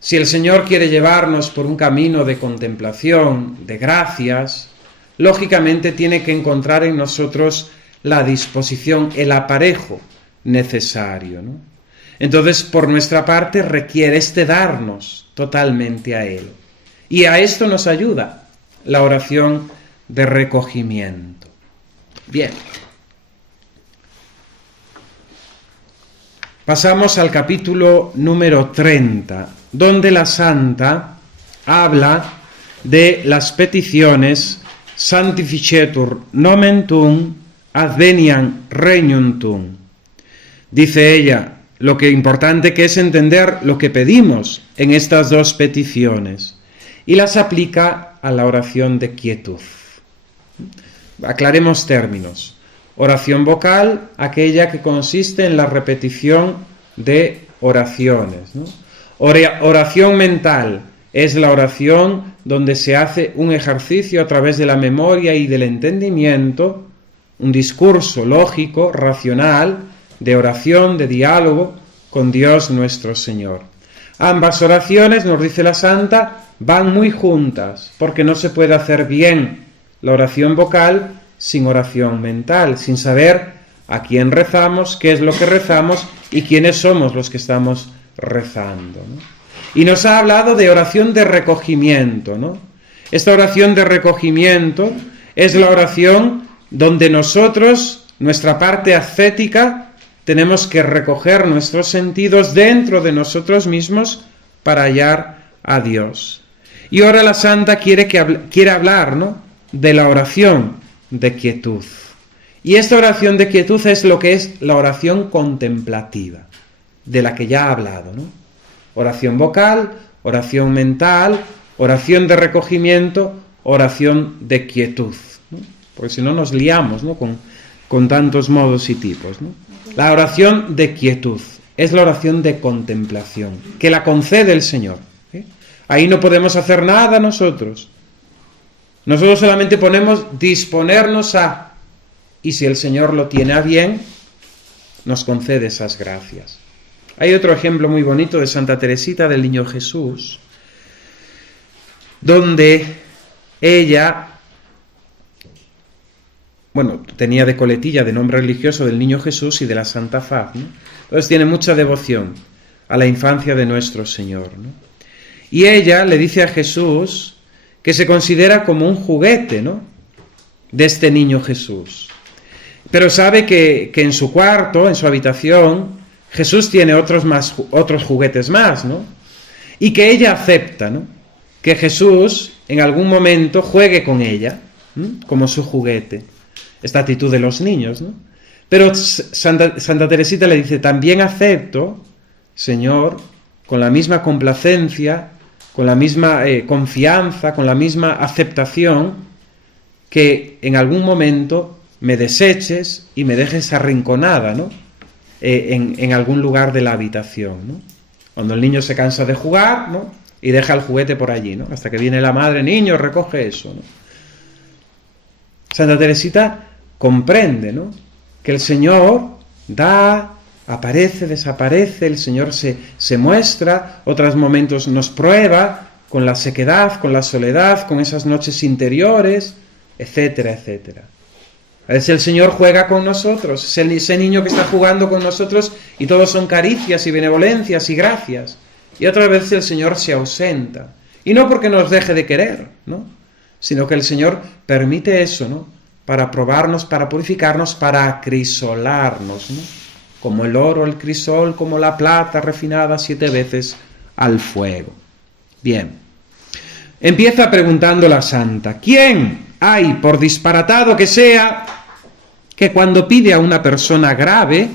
Si el Señor quiere llevarnos por un camino de contemplación, de gracias, lógicamente tiene que encontrar en nosotros la disposición, el aparejo necesario, ¿no? Entonces, por nuestra parte, requiere darnos totalmente a Él. Y a esto nos ayuda la oración de recogimiento. Bien. Pasamos al capítulo número 30, donde la santa habla de las peticiones Sanctificetur nomen tuum, adveniam regnum tuum. Dice ella, lo que importante que es entender lo que pedimos en estas dos peticiones. y las aplica a la oración de quietud. Aclaremos términos. Oración vocal, aquella que consiste en la repetición de oraciones, ¿no? Oración mental es la oración donde se hace un ejercicio a través de la memoria y del entendimiento, un discurso lógico, racional, de oración, de diálogo con Dios nuestro Señor. Ambas oraciones, nos dice la Santa, van muy juntas, porque no se puede hacer bien la oración vocal sin oración mental, sin saber a quién rezamos, qué es lo que rezamos y quiénes somos los que estamos rezando, ¿no? Y nos ha hablado de oración de recogimiento, ¿no? Esta oración de recogimiento es la oración donde nosotros, nuestra parte ascética, tenemos que recoger nuestros sentidos dentro de nosotros mismos para hallar a Dios. Y ahora la Santa quiere hablar, ¿no?, de la oración de quietud. Y esta oración de quietud es lo que es la oración contemplativa, de la que ya ha hablado, ¿no? Oración vocal, oración mental, oración de recogimiento, oración de quietud, ¿no? Porque si no nos liamos, ¿no?, con tantos modos y tipos, ¿no? La oración de quietud es la oración de contemplación, que la concede el Señor, ¿eh? Ahí no podemos hacer nada nosotros. Nosotros solamente ponemos disponernos a, y si el Señor lo tiene a bien, nos concede esas gracias. Hay otro ejemplo muy bonito de Santa Teresita del Niño Jesús, donde ella, tenía de coletilla de nombre religioso del Niño Jesús y de la Santa Faz, ¿no? Entonces tiene mucha devoción a la infancia de nuestro Señor, ¿no? Y ella le dice a Jesús que se considera como un juguete, ¿no?, de este Niño Jesús. Pero sabe que en su cuarto, en su habitación, Jesús tiene otros juguetes más, ¿no? Y que ella acepta, ¿no?, que Jesús en algún momento juegue con ella, ¿no?, como su juguete. Esta actitud de los niños, ¿no? Pero Santa Teresita le dice, también acepto, Señor, con la misma complacencia, con la misma confianza, con la misma aceptación, que en algún momento me deseches y me dejes arrinconada, ¿no?, en algún lugar de la habitación, ¿no? Cuando el niño se cansa de jugar, ¿no?, y deja el juguete por allí, ¿no?, hasta que viene la madre, niño, recoge eso, ¿no? Santa Teresita comprende, ¿no?, que el Señor da, aparece, desaparece, el Señor se muestra, otros momentos nos prueba con la sequedad, con la soledad, con esas noches interiores, etcétera, etcétera. A veces el Señor juega con nosotros, ese niño que está jugando con nosotros y todos son caricias y benevolencias y gracias. Y otras veces el Señor se ausenta. Y no porque nos deje de querer, ¿no?, sino que el Señor permite eso, ¿no?, para probarnos, para purificarnos, para acrisolarnos, ¿no?, como el oro, el crisol, como la plata refinada 7 veces al fuego. Bien. Empieza preguntando la Santa, ¿quién hay, por disparatado que sea, que cuando pide a una persona grave,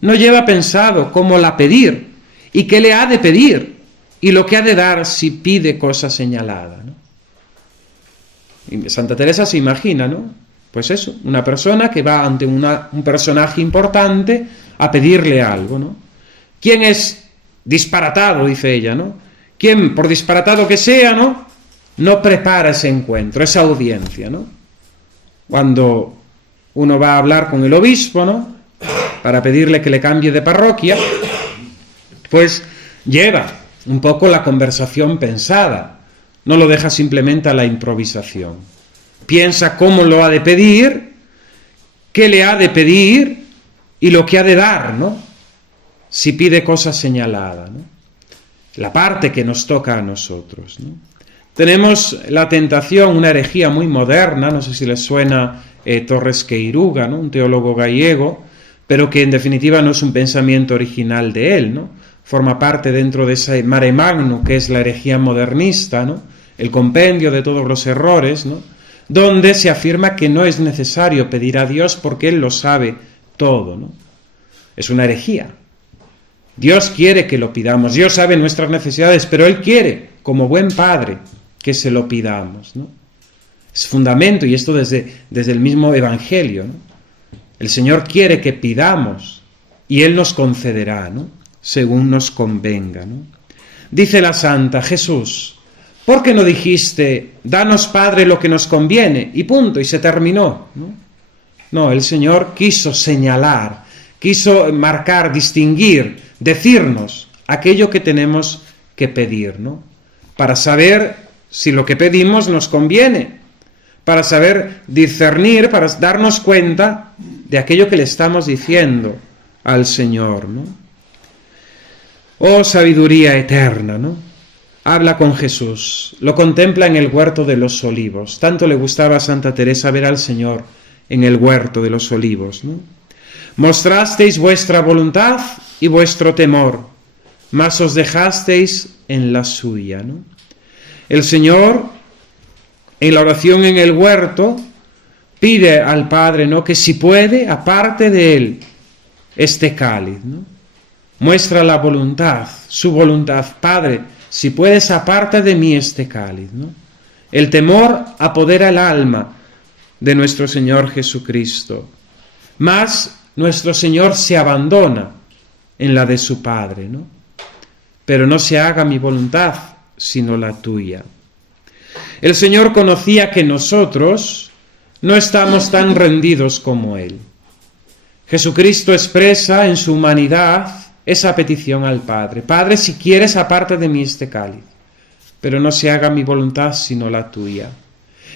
no lleva pensado cómo la pedir, y qué le ha de pedir, y lo que ha de dar si pide cosa señalada, ¿no? Y Santa Teresa se imagina, ¿no?, pues eso, una persona que va ante un personaje importante a pedirle algo, ¿no? ¿Quién es disparatado?, dice ella, ¿no? ¿Quién, por disparatado que sea, no prepara ese encuentro, esa audiencia, ¿no? Cuando uno va a hablar con el obispo, ¿no?, para pedirle que le cambie de parroquia, pues lleva un poco la conversación pensada, no lo deja simplemente a la improvisación. Piensa cómo lo ha de pedir, qué le ha de pedir y lo que ha de dar, ¿no?, si pide cosa señalada, ¿no?, la parte que nos toca a nosotros, ¿no? Tenemos la tentación, una herejía muy moderna, no sé si les suena Torres Queiruga, ¿no?, un teólogo gallego, pero que en definitiva no es un pensamiento original de él, ¿no? Forma parte dentro de ese mare magnum que es la herejía modernista, ¿no?, el compendio de todos los errores, ¿no?, donde se afirma que no es necesario pedir a Dios porque Él lo sabe todo, ¿no? Es una herejía. Dios quiere que lo pidamos, Dios sabe nuestras necesidades, pero Él quiere, como buen Padre, que se lo pidamos, ¿no? Es fundamento, y esto desde el mismo Evangelio, ¿no? El Señor quiere que pidamos y Él nos concederá, ¿no? Según nos convenga, ¿no? Dice la Santa: Jesús, ¿por qué no dijiste, danos, Padre, lo que nos conviene? Y punto, y se terminó, ¿no? No, el Señor quiso señalar, quiso marcar, distinguir, decirnos aquello que tenemos que pedir, ¿no? Para saber si lo que pedimos nos conviene, para saber discernir, para darnos cuenta de aquello que le estamos diciendo al Señor, ¿no? Oh sabiduría eterna, ¿no? Habla con Jesús, lo contempla en el huerto de los olivos. Tanto le gustaba a Santa Teresa ver al Señor en el huerto de los olivos, ¿no? Mostrasteis vuestra voluntad y vuestro temor, mas os dejasteis en la suya, ¿no? El Señor, en la oración en el huerto, pide al Padre, ¿no?, que si puede, aparte de él este cáliz, ¿no? Muestra la voluntad, su voluntad. Padre, si puedes, aparte de mí este cáliz, ¿no? El temor apodera el alma de nuestro Señor Jesucristo. Mas nuestro Señor se abandona en la de su Padre, ¿no? Pero no se haga mi voluntad, sino la tuya. El Señor conocía que nosotros no estamos tan rendidos como Él. Jesucristo expresa en su humanidad esa petición al Padre: Padre, si quieres, aparte de mí este cáliz, pero no se haga mi voluntad, sino la tuya.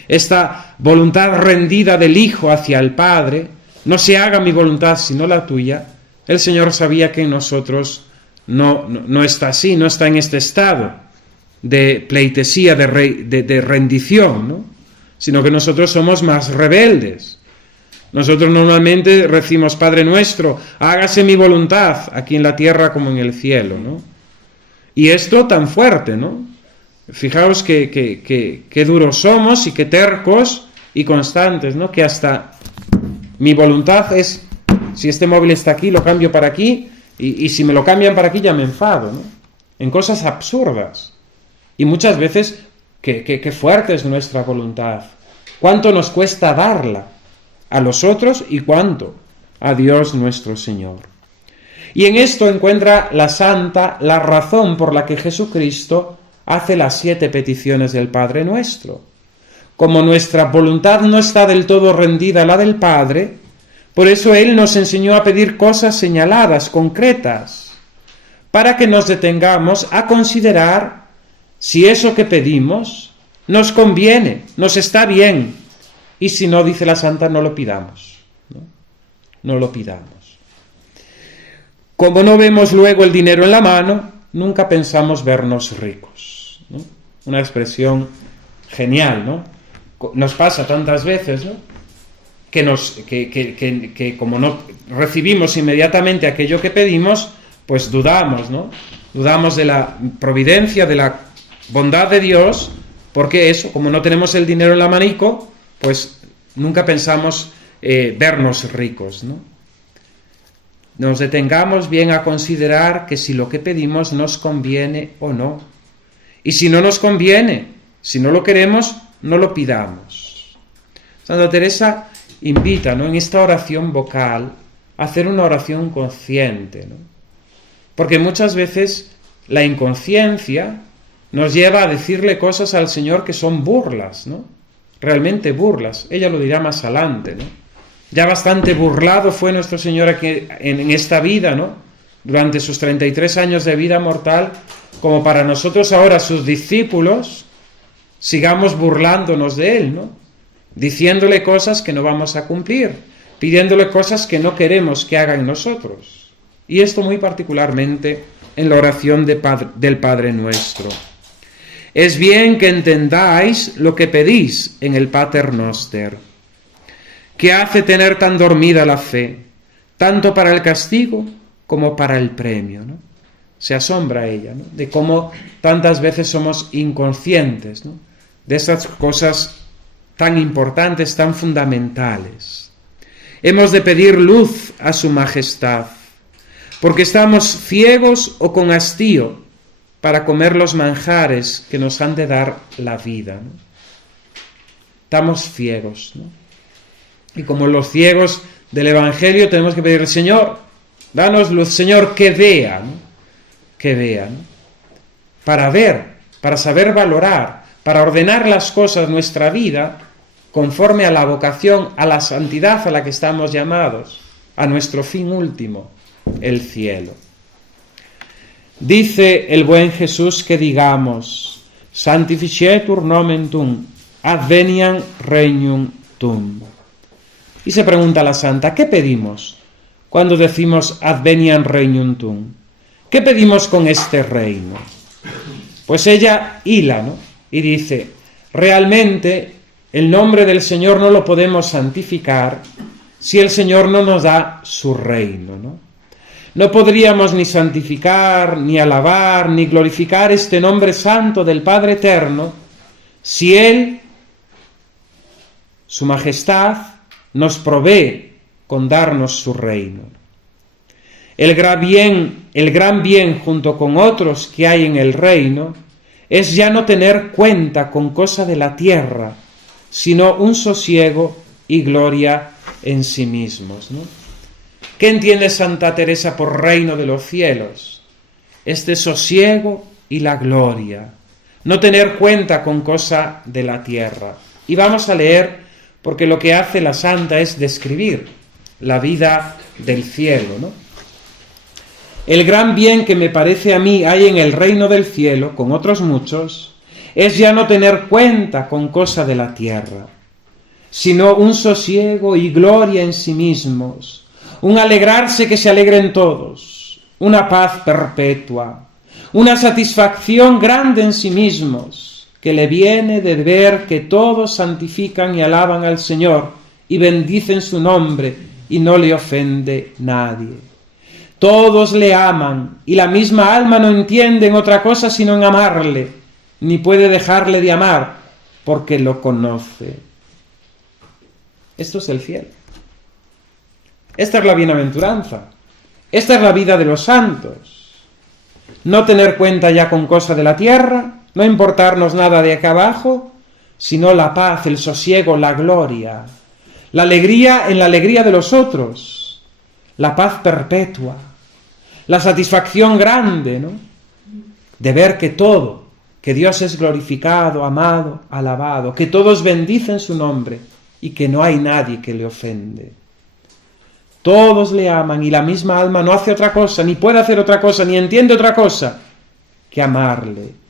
Esta voluntad rendida del Hijo hacia el Padre, no se haga mi voluntad, sino la tuya, el Señor sabía que en nosotros no está así, no está en este estado de pleitesía, de rendición, ¿no? Sino que nosotros somos más rebeldes. Nosotros normalmente decimos: Padre nuestro, hágase mi voluntad, aquí en la tierra como en el cielo, ¿no? Y esto tan fuerte, ¿no? Fijaos qué duros somos y qué tercos y constantes, ¿no? Que hasta mi voluntad es, si este móvil está aquí, lo cambio para aquí, y si me lo cambian para aquí ya me enfado, ¿no? En cosas absurdas. Y muchas veces, qué fuerte es nuestra voluntad. ¿Cuánto nos cuesta darla a los otros y cuánto a Dios nuestro Señor? Y en esto encuentra la Santa la razón por la que Jesucristo hace las 7 peticiones del Padre Nuestro. Como nuestra voluntad no está del todo rendida a la del Padre, por eso Él nos enseñó a pedir cosas señaladas, concretas, para que nos detengamos a considerar si eso que pedimos nos conviene, nos está bien, y si no, dice la Santa, no lo pidamos, ¿no? No lo pidamos. Como no vemos luego el dinero en la mano, nunca pensamos vernos ricos, ¿no? Una expresión genial, ¿no? Nos pasa tantas veces, ¿no?, que como no recibimos inmediatamente aquello que pedimos, pues dudamos, ¿no? Dudamos de la providencia, de la bondad de Dios, porque eso, como no tenemos el dinero en la manico, pues nunca pensamos vernos ricos, ¿no? Nos detengamos bien a considerar que si lo que pedimos nos conviene o no. Y si no nos conviene, si no lo queremos, no lo pidamos. Santa Teresa invita, ¿no?, en esta oración vocal a hacer una oración consciente, ¿no? Porque muchas veces la inconsciencia nos lleva a decirle cosas al Señor que son burlas, ¿no? Realmente burlas. Ella lo dirá más adelante, ¿no? Ya bastante burlado fue nuestro Señor aquí en esta vida, ¿no?, durante sus 33 años de vida mortal, como para nosotros ahora, sus discípulos, sigamos burlándonos de Él, ¿no?, diciéndole cosas que no vamos a cumplir, pidiéndole cosas que no queremos que haga en nosotros. Y esto muy particularmente en la oración del Padre Nuestro. Es bien que entendáis lo que pedís en el Pater Noster, que hace tener tan dormida la fe, tanto para el castigo como para el premio, ¿no? Se asombra ella, ¿no?, de cómo tantas veces somos inconscientes, ¿no?, de esas cosas tan importantes, tan fundamentales. Hemos de pedir luz a su majestad, porque estamos ciegos o con hastío para comer los manjares que nos han de dar la vida, ¿no? Estamos ciegos, ¿no? Y como los ciegos del Evangelio tenemos que pedir, Señor, danos luz, Señor, que vea, ¿no? Que vea, ¿no? Para ver, para saber valorar, para ordenar las cosas de nuestra vida conforme a la vocación, a la santidad a la que estamos llamados, a nuestro fin último, el cielo. Dice el buen Jesús que digamos, Sanctificetur nomen tuum, adveniam regnum tuum. Y se pregunta la santa, ¿qué pedimos cuando decimos adveniam regnum tuum? ¿Qué pedimos con este reino? Pues ella hila, ¿no? Y dice, realmente el nombre del Señor no lo podemos santificar si el Señor no nos da su reino, ¿no? No podríamos ni santificar, ni alabar, ni glorificar este nombre santo del Padre Eterno si Él, su majestad, nos provee con darnos su reino. El gran bien junto con otros que hay en el reino es ya no tener cuenta con cosa de la tierra, sino un sosiego y gloria en sí mismos, ¿no? ¿Qué entiende Santa Teresa por reino de los cielos? Este sosiego y la gloria, no tener cuenta con cosa de la tierra. Y vamos a leer, porque lo que hace la santa es describir la vida del cielo, ¿no? El gran bien que me parece a mí hay en el reino del cielo, con otros muchos, es ya no tener cuenta con cosa de la tierra, sino un sosiego y gloria en sí mismos, un alegrarse que se alegren todos, una paz perpetua, una satisfacción grande en sí mismos, que le viene de ver que todos santifican y alaban al Señor y bendicen su nombre y no le ofende nadie. Todos le aman y la misma alma no entiende en otra cosa sino en amarle, ni puede dejarle de amar porque lo conoce. Esto es el cielo. Esta es la bienaventuranza. Esta es la vida de los santos. No tener cuenta ya con cosa de la tierra, no importarnos nada de acá abajo, sino la paz, el sosiego, la gloria, la alegría en la alegría de los otros, la paz perpetua, la satisfacción grande, ¿no? De ver que todo, que Dios es glorificado, amado, alabado, que todos bendicen su nombre y que no hay nadie que le ofende. Todos le aman y la misma alma no hace otra cosa, ni puede hacer otra cosa, ni entiende otra cosa que amarle.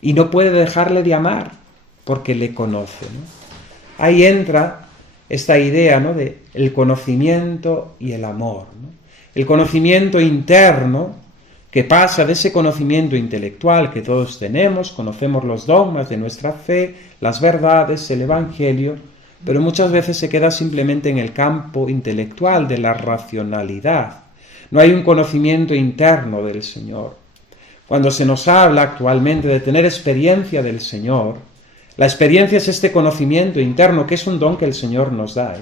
Y no puede dejarle de amar porque le conoce, ¿no? Ahí entra esta idea, ¿no?, de el conocimiento y el amor, ¿no? El conocimiento interno, que pasa de ese conocimiento intelectual que todos tenemos, conocemos los dogmas de nuestra fe, las verdades, el Evangelio, pero muchas veces se queda simplemente en el campo intelectual de la racionalidad. No hay un conocimiento interno del Señor. Cuando se nos habla actualmente de tener experiencia del Señor, la experiencia es este conocimiento interno, que es un don que el Señor nos da,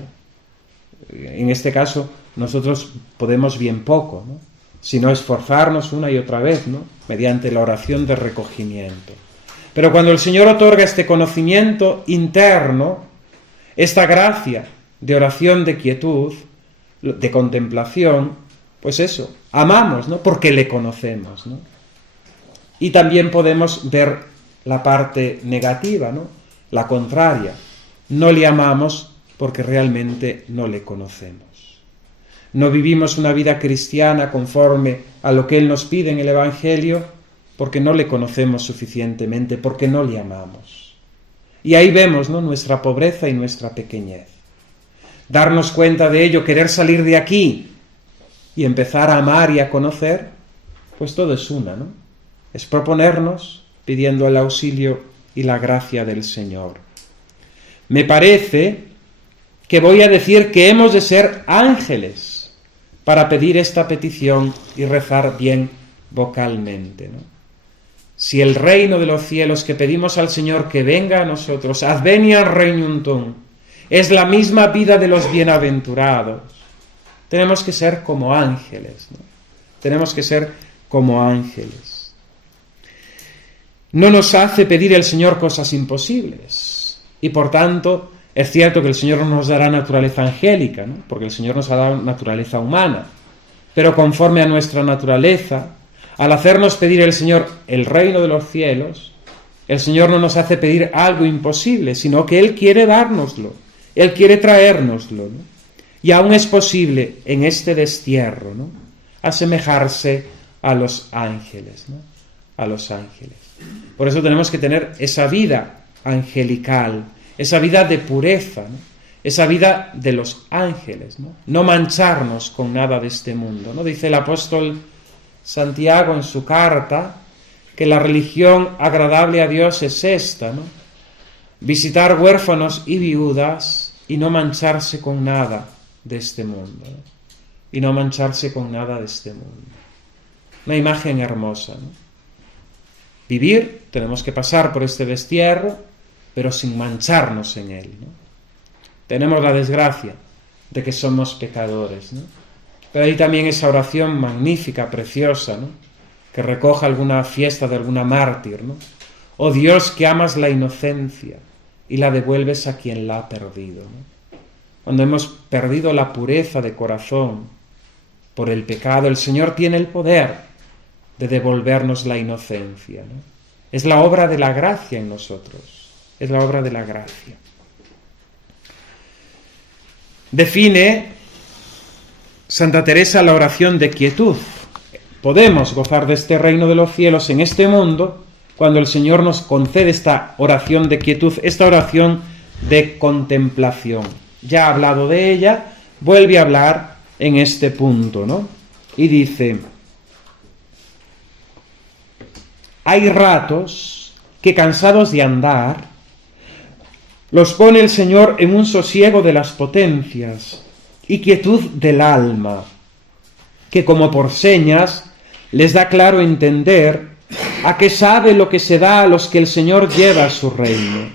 En este caso, nosotros podemos bien poco, ¿no?, sino esforzarnos una y otra vez, ¿no?, mediante la oración de recogimiento. Pero cuando el Señor otorga este conocimiento interno, esta gracia de oración, de quietud, de contemplación, pues eso, amamos, ¿no?, porque le conocemos, ¿no? Y también podemos ver la parte negativa, ¿no?, la contraria. No le amamos porque realmente no le conocemos. No vivimos una vida cristiana conforme a lo que Él nos pide en el Evangelio porque no le conocemos suficientemente, porque no le amamos. Y ahí vemos, ¿no?, nuestra pobreza y nuestra pequeñez. Darnos cuenta de ello, querer salir de aquí y empezar a amar y a conocer, pues todo es una, ¿no? Es proponernos pidiendo el auxilio y la gracia del Señor. Me parece que voy a decir que hemos de ser ángeles para pedir esta petición y rezar bien vocalmente, ¿no? Si el reino de los cielos que pedimos al Señor que venga a nosotros, adveniam regnum tuum, es la misma vida de los bienaventurados, tenemos que ser como ángeles, ¿no? Tenemos que ser como ángeles. no nos hace pedir el Señor cosas imposibles. Y por tanto, es cierto que el Señor no nos dará naturaleza angélica, ¿no? Porque el Señor nos ha dado naturaleza humana. Pero conforme a nuestra naturaleza, al hacernos pedir el Señor el reino de los cielos, el Señor no nos hace pedir algo imposible, sino que Él quiere dárnoslo, Él quiere traérnoslo, ¿no? Y aún es posible en este destierro, ¿no?, asemejarse a los ángeles, ¿no?, a los ángeles. Por eso tenemos que tener esa vida angelical, esa vida de pureza, ¿no?, esa vida de los ángeles, ¿no?, no mancharnos con nada de este mundo, ¿no? Dice el apóstol Santiago en su carta que la religión agradable a Dios es esta, ¿no?, visitar huérfanos y viudas y no mancharse con nada de este mundo, ¿no?, y no mancharse con nada de este mundo. Una imagen hermosa, ¿no? Vivir, tenemos que pasar por este destierro, pero sin mancharnos en él, ¿no? Tenemos la desgracia de que somos pecadores, ¿no? Pero hay también esa oración magnífica, preciosa, ¿no?, que recoja alguna fiesta de alguna mártir, ¿no? Oh Dios, que amas la inocencia y la devuelves a quien la ha perdido, ¿no? Cuando hemos perdido la pureza de corazón por el pecado, el Señor tiene el poder de devolvernos la inocencia, ¿no? Es la obra de la gracia en nosotros, es la obra de la gracia. Define Santa Teresa la oración de quietud. Podemos gozar de este reino de los cielos en este mundo cuando el Señor nos concede esta oración de quietud, esta oración de contemplación. Ya ha hablado de ella, vuelve a hablar en este punto, ¿no? Y dice: hay ratos que, cansados de andar, los pone el Señor en un sosiego de las potencias y quietud del alma, que como por señas les da claro entender a que sabe lo que se da a los que el Señor lleva a su reino,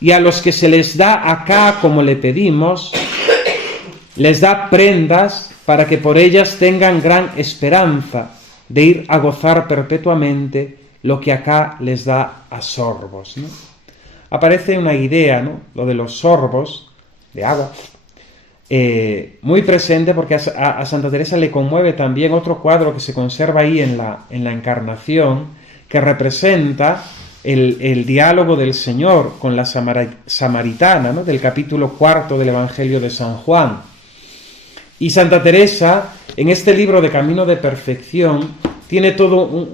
y a los que se les da acá como le pedimos, les da prendas para que por ellas tengan gran esperanza de ir a gozar perpetuamente lo que acá les da a sorbos, ¿no? Aparece una idea, ¿no?, lo de los sorbos de agua, muy presente, porque a Santa Teresa le conmueve también otro cuadro que se conserva ahí en la Encarnación, que representa el diálogo del Señor con la samaritana, ¿no?, del capítulo 4 del Evangelio de San Juan. Y Santa Teresa, en este libro de Camino de Perfección, tiene todo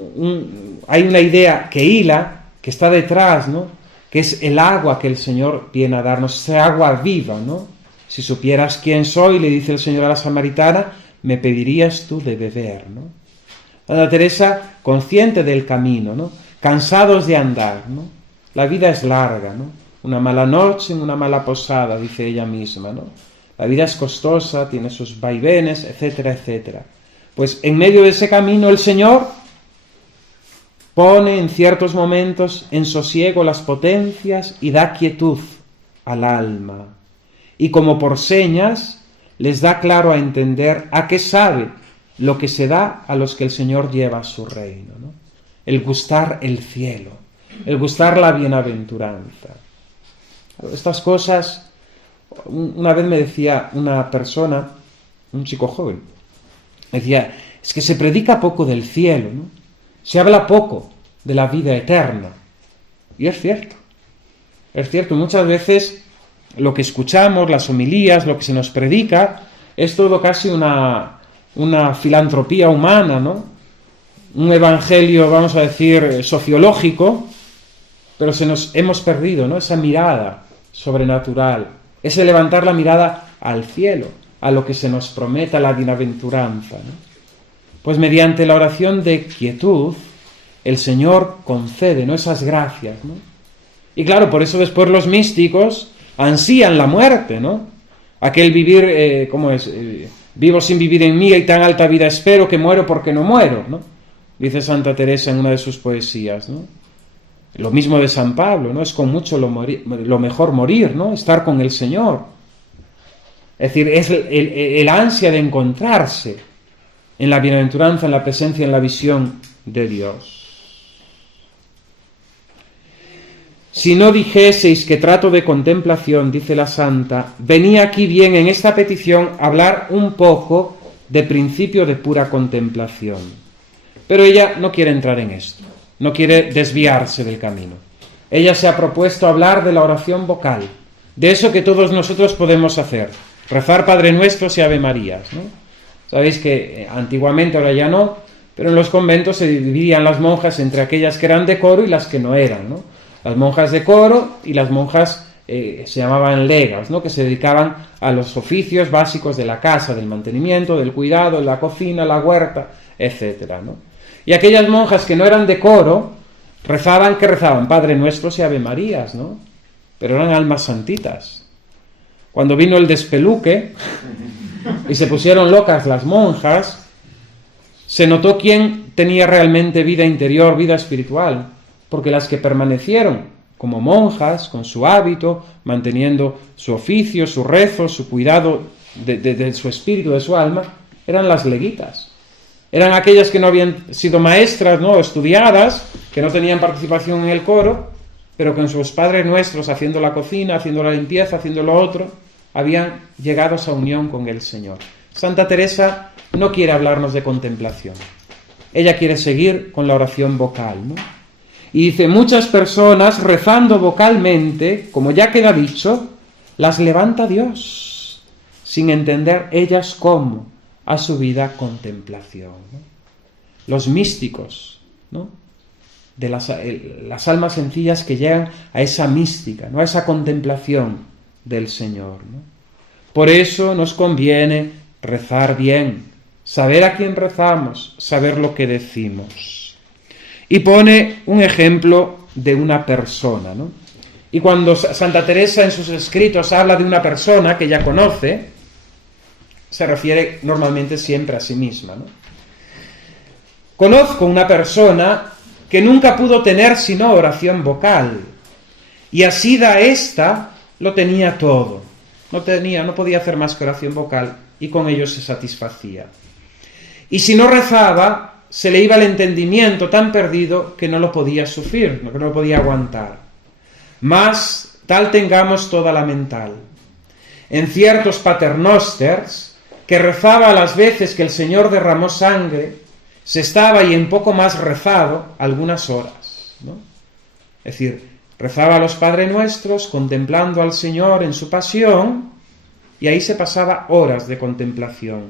hay una idea que hila, que está detrás, ¿no?, que es el agua que el Señor viene a darnos, esa agua viva, ¿no? Si supieras quién soy, le dice el Señor a la samaritana, me pedirías tú de beber, ¿no? Santa Teresa, consciente del camino, ¿no?, cansados de andar, ¿no? La vida es larga, ¿no? Una mala noche en una mala posada, dice ella misma, ¿no? La vida es costosa, tiene sus vaivenes, etcétera, etcétera. Pues en medio de ese camino el Señor pone en ciertos momentos en sosiego las potencias y da quietud al alma. Y como por señas les da claro a entender a qué sabe lo que se da a los que el Señor lleva a su reino, ¿no? El gustar el cielo, el gustar la bienaventuranza. Estas cosas, una vez me decía una persona, un chico joven, decía, es que se predica poco del cielo, ¿no? Se habla poco de la vida eterna. Y es cierto, muchas veces lo que escuchamos, las homilías, lo que se nos predica, es todo casi una filantropía humana, ¿no? Un evangelio, vamos a decir, sociológico, pero hemos perdido, ¿no?, esa mirada sobrenatural, ese levantar la mirada al cielo, a lo que se nos promete, a la bienaventuranza, ¿no? Pues mediante la oración de quietud, el Señor concede, ¿no?, esas gracias, ¿no? Y claro, por eso después los místicos ansían la muerte, ¿no? Aquel vivir, vivo sin vivir en mí y tan alta vida espero que muero porque no muero, ¿no? Dice Santa Teresa en una de sus poesías, ¿no? Lo mismo de San Pablo, ¿no? Es con mucho lo mejor morir, ¿no? Estar con el Señor. Es decir, es el ansia de encontrarse en la bienaventuranza, en la presencia, en la visión de Dios. Si no dijeseis que trato de contemplación, dice la santa, venía aquí bien en esta petición hablar un poco de principio de pura contemplación. Pero ella no quiere entrar en esto, no quiere desviarse del camino. Ella se ha propuesto hablar de la oración vocal, de eso que todos nosotros podemos hacer, rezar Padre Nuestros y Ave Marías, ¿no? Sabéis que antiguamente, ahora ya no, pero en los conventos se dividían las monjas entre aquellas que eran de coro y las que no eran, ¿no? Las monjas de coro y las monjas se llamaban legas, ¿no? Que se dedicaban a los oficios básicos de la casa, del mantenimiento, del cuidado, la cocina, la huerta, etcétera, ¿no? Y aquellas monjas que no eran de coro rezaban Padre Nuestros y Ave Marías, ¿no? Pero eran almas santitas. Cuando vino el despeluque y se pusieron locas las monjas, se notó quién tenía realmente vida interior, vida espiritual, porque las que permanecieron como monjas, con su hábito, manteniendo su oficio, su rezo, su cuidado de su espíritu, de su alma, eran las leguitas. Eran aquellas que no habían sido maestras, ¿no?, estudiadas, que no tenían participación en el coro, pero con sus Padres Nuestros, haciendo la cocina, haciendo la limpieza, haciendo lo otro, habían llegado a esa unión con el Señor. Santa Teresa no quiere hablarnos de contemplación. Ella quiere seguir con la oración vocal, ¿no? Y dice, muchas personas rezando vocalmente, como ya queda dicho, las levanta Dios, sin entender ellas cómo a su vida contemplación, ¿no? Los místicos, ¿no?, de las almas sencillas que llegan a esa mística, ¿no?, a esa contemplación del Señor, ¿no? Por eso nos conviene rezar bien, saber a quién rezamos, saber lo que decimos. Y pone un ejemplo de una persona, ¿no? Y cuando Santa Teresa en sus escritos habla de una persona que ella conoce, se refiere normalmente siempre a sí misma, ¿no? Conozco una persona que nunca pudo tener sino oración vocal, y asida ésta lo tenía todo. No podía hacer más que oración vocal, y con ello se satisfacía. Y si no rezaba, se le iba el entendimiento tan perdido que no lo podía sufrir, que no lo podía aguantar. Mas tal tengamos toda la mental. En ciertos paternosters, que rezaba a las veces que el Señor derramó sangre, se estaba y en poco más rezado algunas horas, ¿no? Es decir, rezaba a los Padres Nuestros, contemplando al Señor en su pasión, y ahí se pasaba horas de contemplación.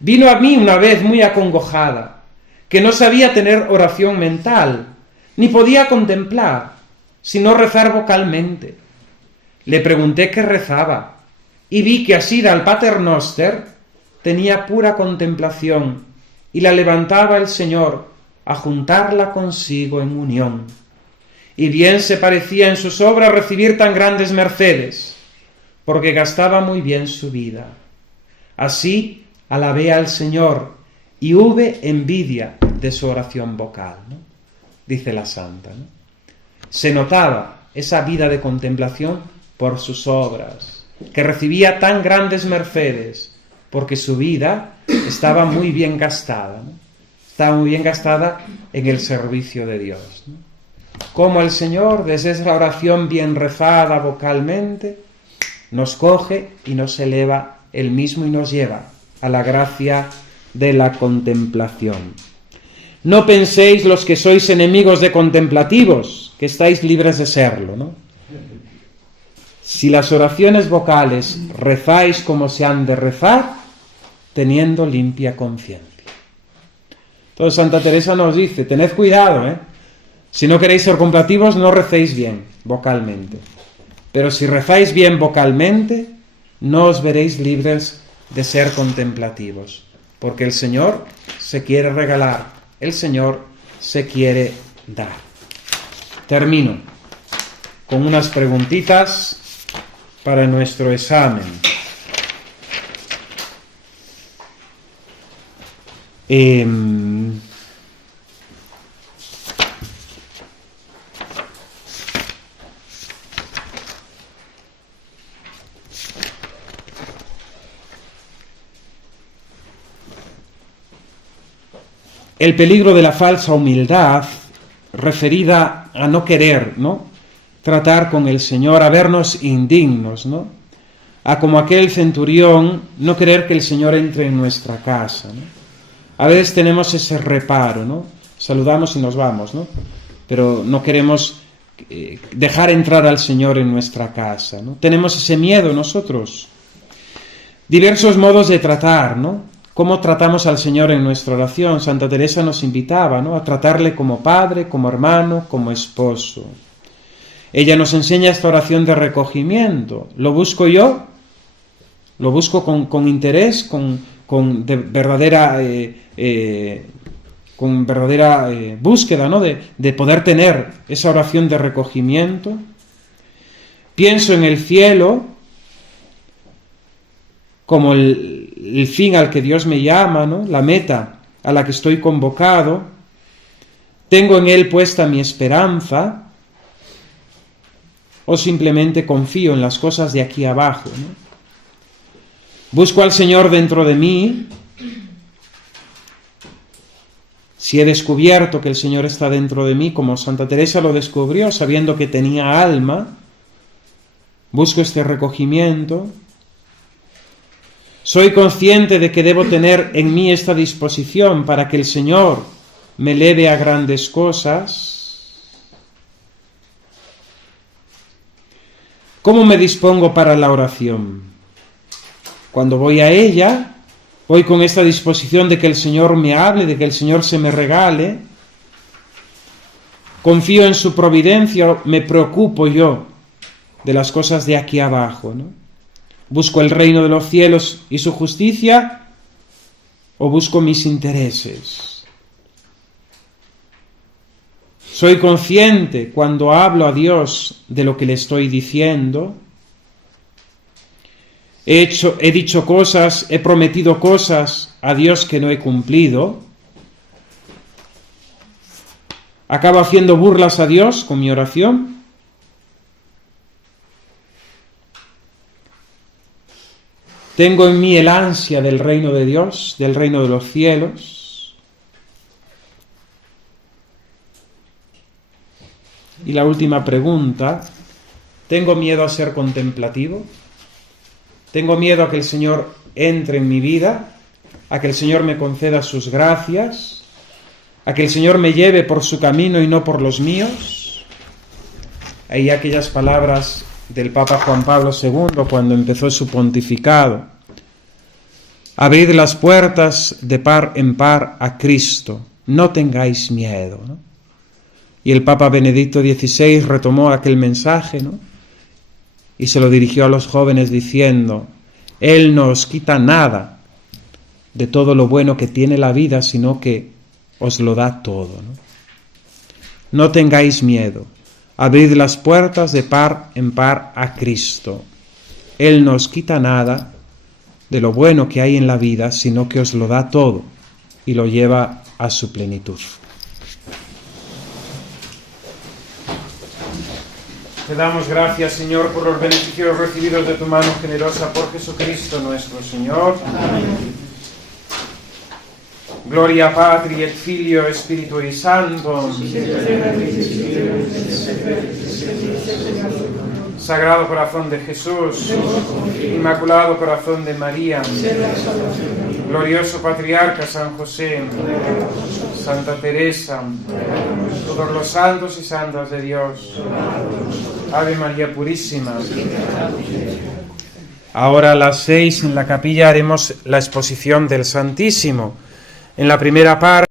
Vino a mí una vez muy acongojada, que no sabía tener oración mental, ni podía contemplar, sino rezar vocalmente. Le pregunté qué rezaba, y vi que asida al Paternoster tenía pura contemplación, y la levantaba el Señor a juntarla consigo en unión. Y bien se parecía en sus obras recibir tan grandes mercedes, porque gastaba muy bien su vida. Así alabé al Señor, y hube envidia de su oración vocal, ¿no?, dice la santa, ¿no? Se notaba esa vida de contemplación por sus obras, que recibía tan grandes mercedes, porque su vida estaba muy bien gastada, ¿no? Estaba muy bien gastada en el servicio de Dios, ¿no? Como el Señor, desde esa oración bien rezada vocalmente, nos coge y nos eleva Él mismo y nos lleva a la gracia de la contemplación. No penséis los que sois enemigos de contemplativos, que estáis libres de serlo, ¿no? Si las oraciones vocales rezáis como se han de rezar, teniendo limpia conciencia. Entonces Santa Teresa nos dice, tened cuidado, ¿eh? Si no queréis ser contemplativos, no recéis bien vocalmente. Pero si rezáis bien vocalmente, no os veréis libres de ser contemplativos, porque el Señor se quiere regalar, el Señor se quiere dar. Termino con unas preguntitas para nuestro examen. El peligro de la falsa humildad, referida a no querer, ¿no?, tratar con el Señor, a vernos indignos, ¿no? A como aquel centurión, no querer que el Señor entre en nuestra casa, ¿no? A veces tenemos ese reparo, ¿no? Saludamos y nos vamos, ¿no? Pero no queremos dejar entrar al Señor en nuestra casa, ¿no? Tenemos ese miedo nosotros. Diversos modos de tratar, ¿no? ¿Cómo tratamos al Señor en nuestra oración? Santa Teresa nos invitaba, ¿no?, a tratarle como padre, como hermano, como esposo. Ella nos enseña esta oración de recogimiento. ¿Lo busco yo? ¿Lo busco con interés, con verdadera búsqueda, ¿no?, de poder tener esa oración de recogimiento? Pienso en el cielo como el fin al que Dios me llama, ¿no?, la meta a la que estoy convocado. ¿Tengo en Él puesta mi esperanza? ¿O simplemente confío en las cosas de aquí abajo, ¿no? ¿Busco al Señor dentro de mí? Si he descubierto que el Señor está dentro de mí, como Santa Teresa lo descubrió, sabiendo que tenía alma, busco este recogimiento. Soy consciente de que debo tener en mí esta disposición para que el Señor me eleve a grandes cosas. ¿Cómo me dispongo para la oración? Cuando voy a ella, voy con esta disposición de que el Señor me hable, de que el Señor se me regale. Confío en su providencia, me preocupo yo de las cosas de aquí abajo, ¿no? ¿Busco el reino de los cielos y su justicia o busco mis intereses? ¿Soy consciente cuando hablo a Dios de lo que le estoy diciendo? He dicho cosas, he prometido cosas a Dios que no he cumplido. ¿Acabo haciendo burlas a Dios con mi oración? ¿Tengo en mí el ansia del reino de Dios, del reino de los cielos? Y la última pregunta, ¿tengo miedo a ser contemplativo? ¿Tengo miedo a que el Señor entre en mi vida? ¿A que el Señor me conceda sus gracias? ¿A que el Señor me lleve por su camino y no por los míos? Hay aquellas palabras del Papa Juan Pablo II cuando empezó su pontificado. Abrid las puertas de par en par a Cristo, no tengáis miedo, ¿no? Y el Papa Benedicto XVI retomó aquel mensaje, ¿no?, y se lo dirigió a los jóvenes diciendo: Él no os quita nada de todo lo bueno que tiene la vida, sino que os lo da todo, ¿no? No tengáis miedo. Abrid las puertas de par en par a Cristo. Él no os quita nada de lo bueno que hay en la vida, sino que os lo da todo y lo lleva a su plenitud. Te damos gracias, Señor, por los beneficios recibidos de tu mano generosa por Jesucristo nuestro Señor. Amén. Gloria Patri et Filio et Spiritui Sancto. Sagrado Corazón de Jesús, Inmaculado Corazón de María, glorioso Patriarca San José, Santa Teresa, todos los santos y santas de Dios, Ave María Purísima. Ahora a las 6 en la capilla haremos la exposición del Santísimo. En la primera parte